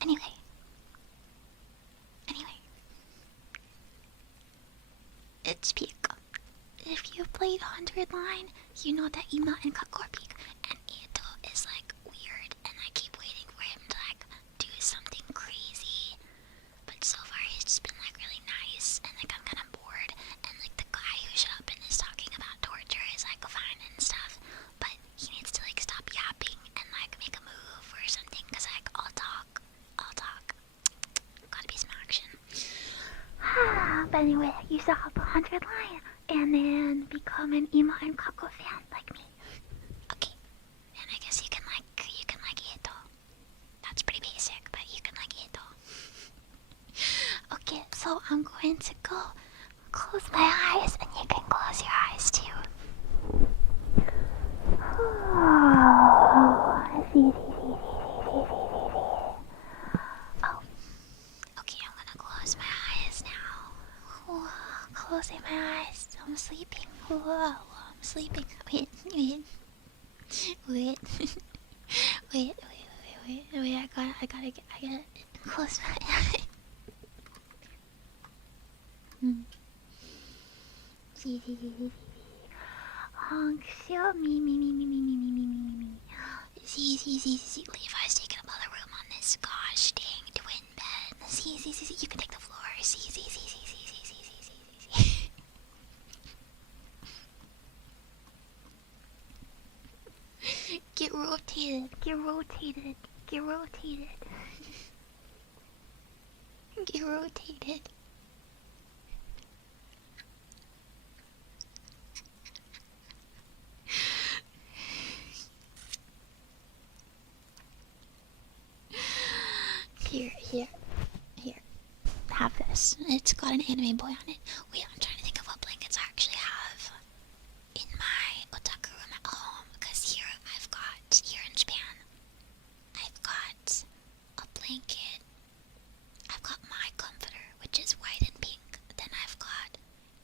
Anyway. It's peak. If you've played 100 line, you know that Ima and Kako are peak, and Ito is like weird, and I keep waiting for him to like do something crazy. But so far he's just been like really nice, and like I'm kind of bored, and like the guy who showed up and is talking about torture is like fine and stuff, but he needs to like stop yapping and like make a move or something, cause like I'll talk. Gotta be some action. But anyway, you saw up 100 line, and then become an Ima and Kako fan like me. Okay, and I guess you can like Ito. That's pretty basic, but you can like Ito. Okay, so I'm going to go close my eyes, and you can close your eyes too. Oh, okay, I'm gonna close my eyes now. Closing my eyes. I'm sleeping. Whoa, I'm sleeping. Wait. I gotta close my eyes. Levi's taking up all the room on this gosh dang twin bed. See, you can take the floor. See. Get rotated. Here. Have this. It's got an anime boy on it. Wait, I'm trying to think of what blankets I actually have in my otaku room at home, because here in Japan, I've got a blanket. I've got my comforter, which is white and pink. Then I've got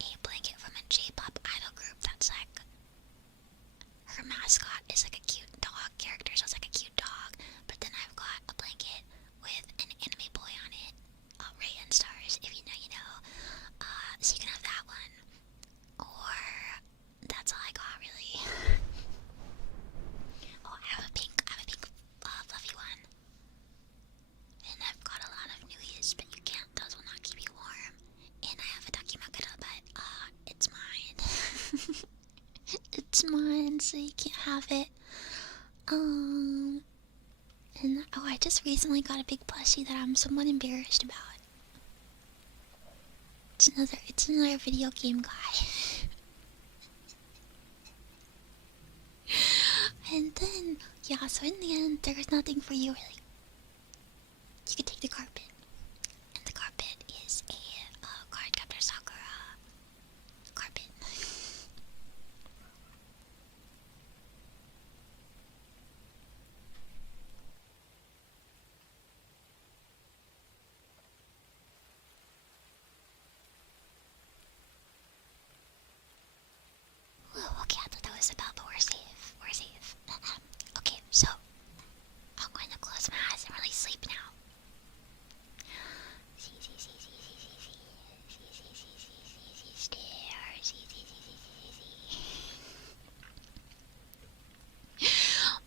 a blanket from a J-pop idol group that's like, her mascot is like a cute dog character, so it's like a cute dog. But then I've got a blanket with an anime boy on it, Ray and Stars, if you know, you know. So you can have that one, or that's all I got really. Oh, I have a pink fluffy one, and I've got a lot of newies, but those will not keep you warm. And I have a dakimakura, but it's mine. It's mine, so you can't have it. And I just recently got a big plushie that I'm somewhat embarrassed about. It's another video game guy. And then, yeah, so in the end, there was nothing for you really. You could take the carpet. And the carpet is a Cardcaptor Sakura carpet. Whoa, okay, I thought that was about, but we're safe. Okay, so I'm going to close my eyes and really sleep now.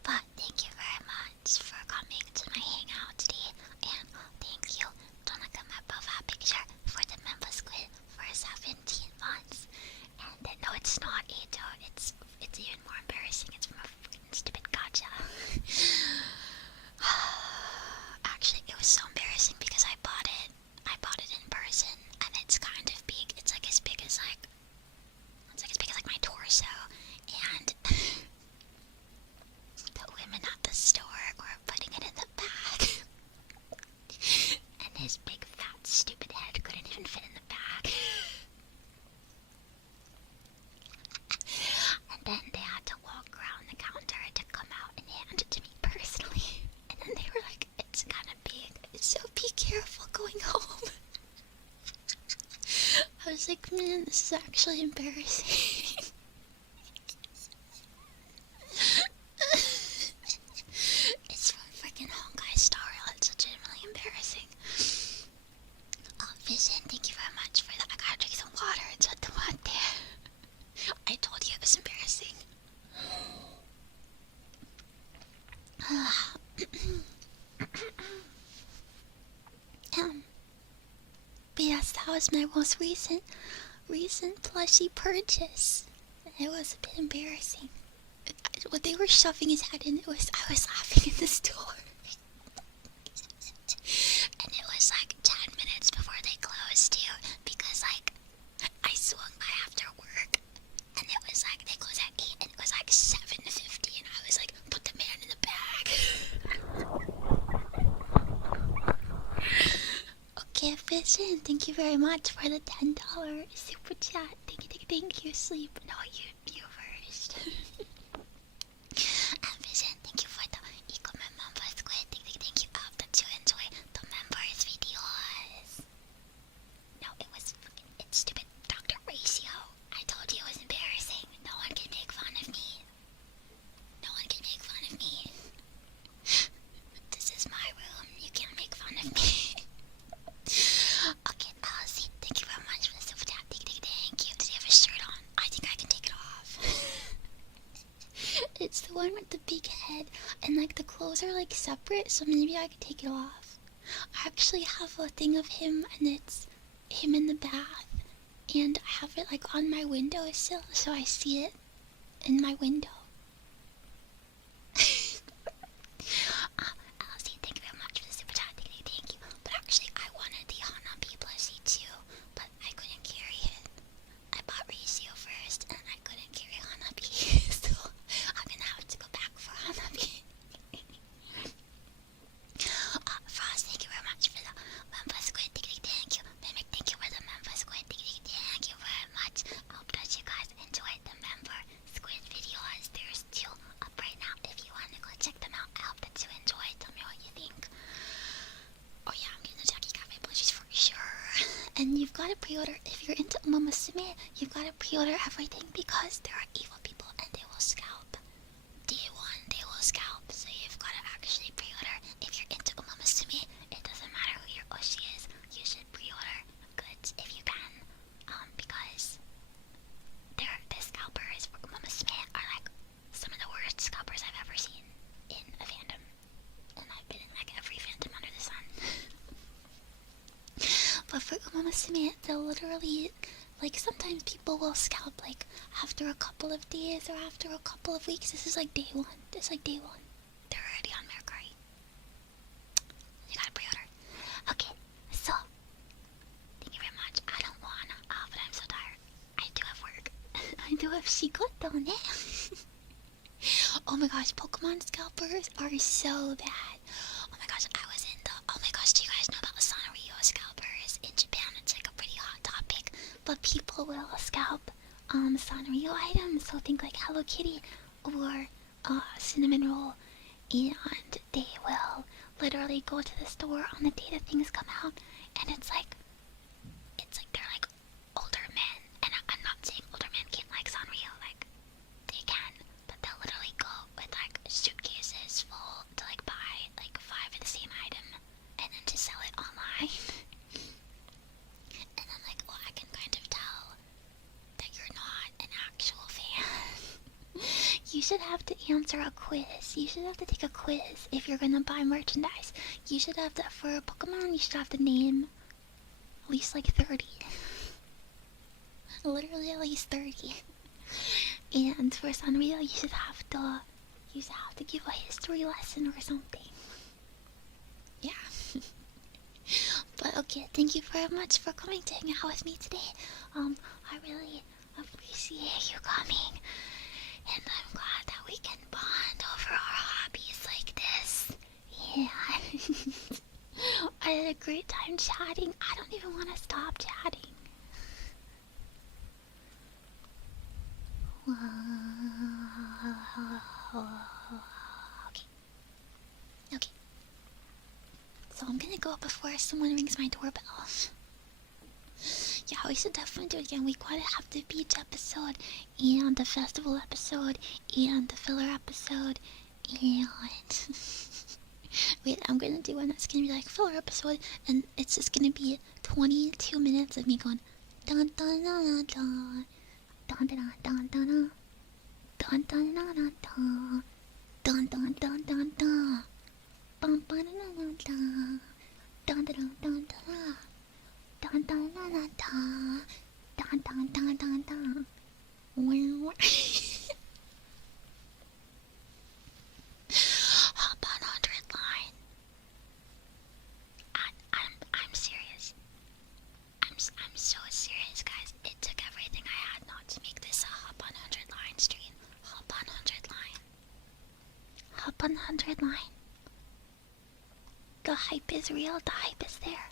But thank you very much for coming to my hangout today, and thank you to look at my profile picture for the member squid for 17 months. And then, no, it's not Ito. It's even more embarrassing. It's from a freaking stupid gacha. Actually, it was so embarrassing because I bought it in person, and it's kind of big. It's like as big as my torso, and the women at the store were putting it in the bag, and his big fat stupid head couldn't even fit in the bag. And then they had to walk around the counter to come out and hand it to me personally. And then they were like, it's kind of big, so be careful going home. I was like, man, this is actually embarrassing. It's from freaking Honkai Star. It's legitimately embarrassing. That was my most recent plushie purchase. It was a bit embarrassing. What they were shoving his head in, I was laughing in the store. And it was like 10 minutes before they closed too, because like I swung by after work, and it was like they closed at 8, and it was like 7:50, and I was like, put the man in the bag. Okay, Vision, thank you very much for the $10 super chat. Thank you, Sleep. No, you first. And Vision, thank you for the ikamen member squid. Thank you. I hope that you enjoy the members' videos. No, it's stupid. Dr. Ratio. I told you it was embarrassing. No one can make fun of me. No one can make fun of me. This is my room. You can't make fun of me. Okay, Elsie, thank you very much for the super chat. Thank you. Does he have a shirt on? I think I can take it off. It's the one with the big head, and like the clothes are like separate, so maybe I could take it off. I actually have a thing of him, and it's him in the bath, and I have it like on my windowsill, so I see it in my window. Elsie, thank you very much for the super chat. Thank you. But actually, I wanted the Hanabi plushie too, but I couldn't carry it. I bought Ratio first, and I couldn't carry Hanabi, so I'm gonna have to go back for Hanabi. Frost, thank you very much for the member squid. Thank you. Mimic, thank you for the member squid. Thank you very much. I hope that you guys enjoyed the member squid videos. There's 2 up right now if you want to go check them out. I hope that you enjoyed. Tell me what you think. Oh yeah, I'm getting the Jackie Cafe plushies for sure. And you've got to pre-order, if you're into Umamusume, you've got to pre-order everything because there are evil people and they will scalp. Day 1, they will scalp, so you've got to actually pre-order. If you're into Umamusume, it doesn't matter who your oshi is, you should pre-order goods if you can, because the scalpers for Umamusume are like some of the worst scalpers I've ever seen in a fandom. And I've been in like every fandom under the sun. But for Umamusume, they'll literally, like, sometimes people will scalp like after a couple of days or after a couple of weeks. This is like day 1. This is like day 1. They're already on Mercury. You gotta pre-order. Okay, so thank you very much. I don't wanna, but I'm so tired. I do have work. I do have shigoto ne. Oh my gosh, Pokemon scalpers are so bad. Oh my gosh, oh my gosh, do you guys know about Sanrio scalpers? In Japan, it's like a pretty hot topic, but people will scalp Sanrio items, so think like Hello Kitty or cinnamon roll, and they will literally go to the store on the day that things come out, and it's like they're like older men, and I'm not saying older men can't like Sanrio, like they can, but they'll literally go with like suitcases full to like buy like 5 of the same item, and then to sell it online. And I'm like, well, I can kind of tell that you're not an actual fan. You should have to answer a quiz. You should have to take a quiz if you're gonna buy merchandise. You should have to, for Pokemon, you should have to name at least like 30. Literally at least 30. And for Sanrio, you should have to give a history lesson or something. Yeah. But okay, thank you very much for coming to hang out with me today. I really appreciate you coming, and I'm glad that we can bond over our hobbies like this. Yeah. I had a great time chatting. I don't even want to stop chatting. Okay. So I'm gonna go up before someone rings my doorbell. Yeah, we should definitely do it again. We gotta have the beach episode, and the festival episode, and the filler episode, and... Wait, I'm gonna do one that's gonna be like filler episode, and it's just gonna be 22 minutes of me going dun dun dun dun dun dun dun dun dun dun dun dun dun dun dun dun dun dun. Bum, ba, da, da, da, da. Dun, da, da, dun, da, da. Dun, dun, da, line. The hype is real, the hype is there.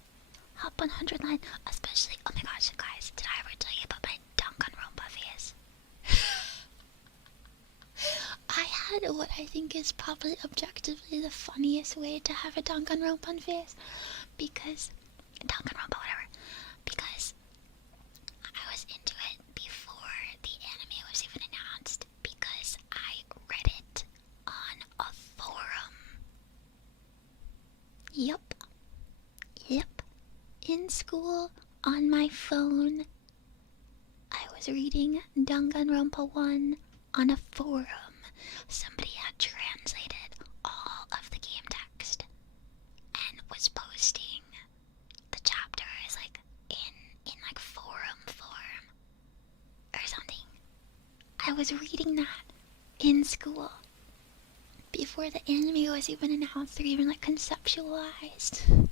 Hop 100 line, especially, oh my gosh, guys, did I ever tell you about my Danganronpa phase? I had what I think is probably objectively the funniest way to have a Danganronpa phase, because, Danganronpa, whatever, because I was into it before the anime was even announced, because I read it on a forum. Yep. In school, on my phone, I was reading Danganronpa 1 on a forum. Somebody had translated all of the game text and was posting the chapters like in like forum form or something. I was reading that in school before the anime was even announced or even like conceptualized.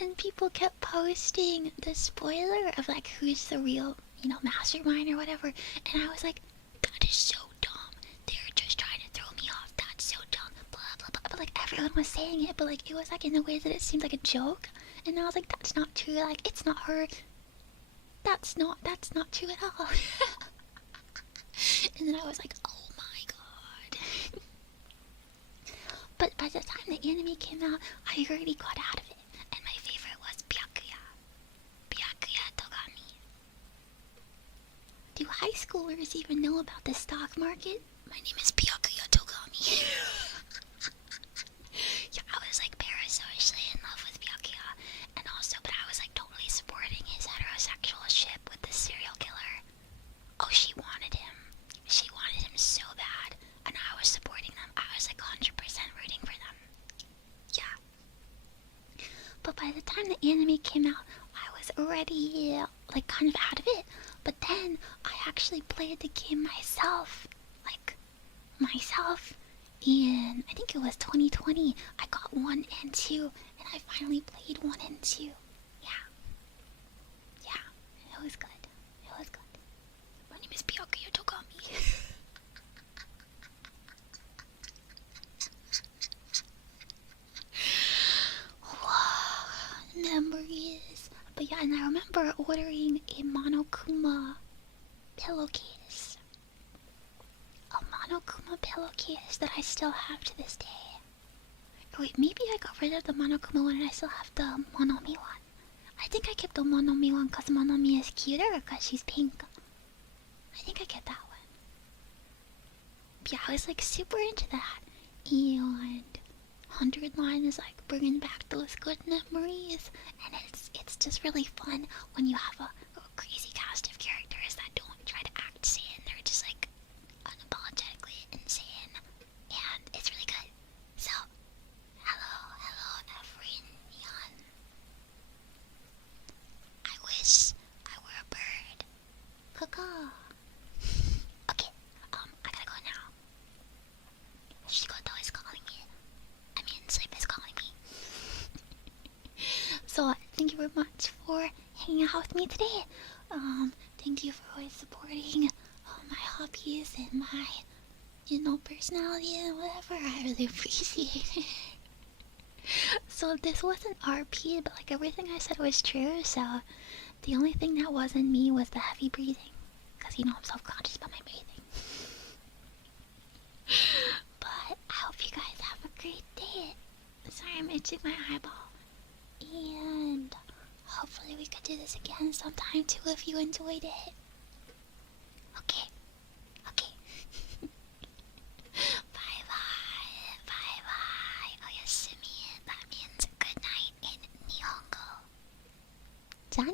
And people kept posting the spoiler of like who's the real, mastermind or whatever. And I was like, that is so dumb. They're just trying to throw me off. That's so dumb. Blah blah blah. But like everyone was saying it, but like it was like in a way that it seemed like a joke. And I was like, that's not true. Like it's not her. That's not true at all. And then I was like, oh my god. But by the time the anime came out, I already got out of it. And my favorite was Byakuya Togami. Do high schoolers even know about the stock market? My name is Byakuya Togami. Yeah, I was like parasocially in love with Byakuya. And also, but I was like totally supporting his heterosexual ship with the serial killer. Oh, she wanted him. She wanted him so bad. And I was supporting them. I was like 100% rooting for them. Yeah. But by the time the anime came out, I was already like kind of out of it. But then I actually played the game myself. And I think it was 2020. I got 1 and 2, and I finally played 1 and 2. Yeah, it was good. My name is Byakuya Togami. Memories. But yeah, and I remember ordering a Monokuma pillowcase. A Monokuma pillowcase that I still have to this day. Wait, maybe I got rid of the Monokuma one and I still have the Monomi one. I think I kept the Monomi one because Monomi is cuter because she's pink. I think I kept that one. Yeah, I was like super into that. And 100 line is like bringing back those good memories, and it's just really fun when you have a crazy cast of characters that don't try to act sane. They're just like unapologetically insane, and it's really good. So, hello everyone. I wish I were a bird. Caw. Okay, I gotta go now. Shigoto is calling me. Sleep is calling me. So thank you very much for hanging out with me today. Thank you for always supporting my hobbies and my, personality and whatever. I really appreciate it. So this wasn't RP, but like everything I said was true. So the only thing that wasn't me was the heavy breathing, because I'm self-conscious about my breathing. But I hope you guys have a great day. Sorry, I'm itching my eyeball. And hopefully we could do this again sometime too if you enjoyed it. Okay. Bye. Oyasumi. That means good night in Nihongo. じゃあね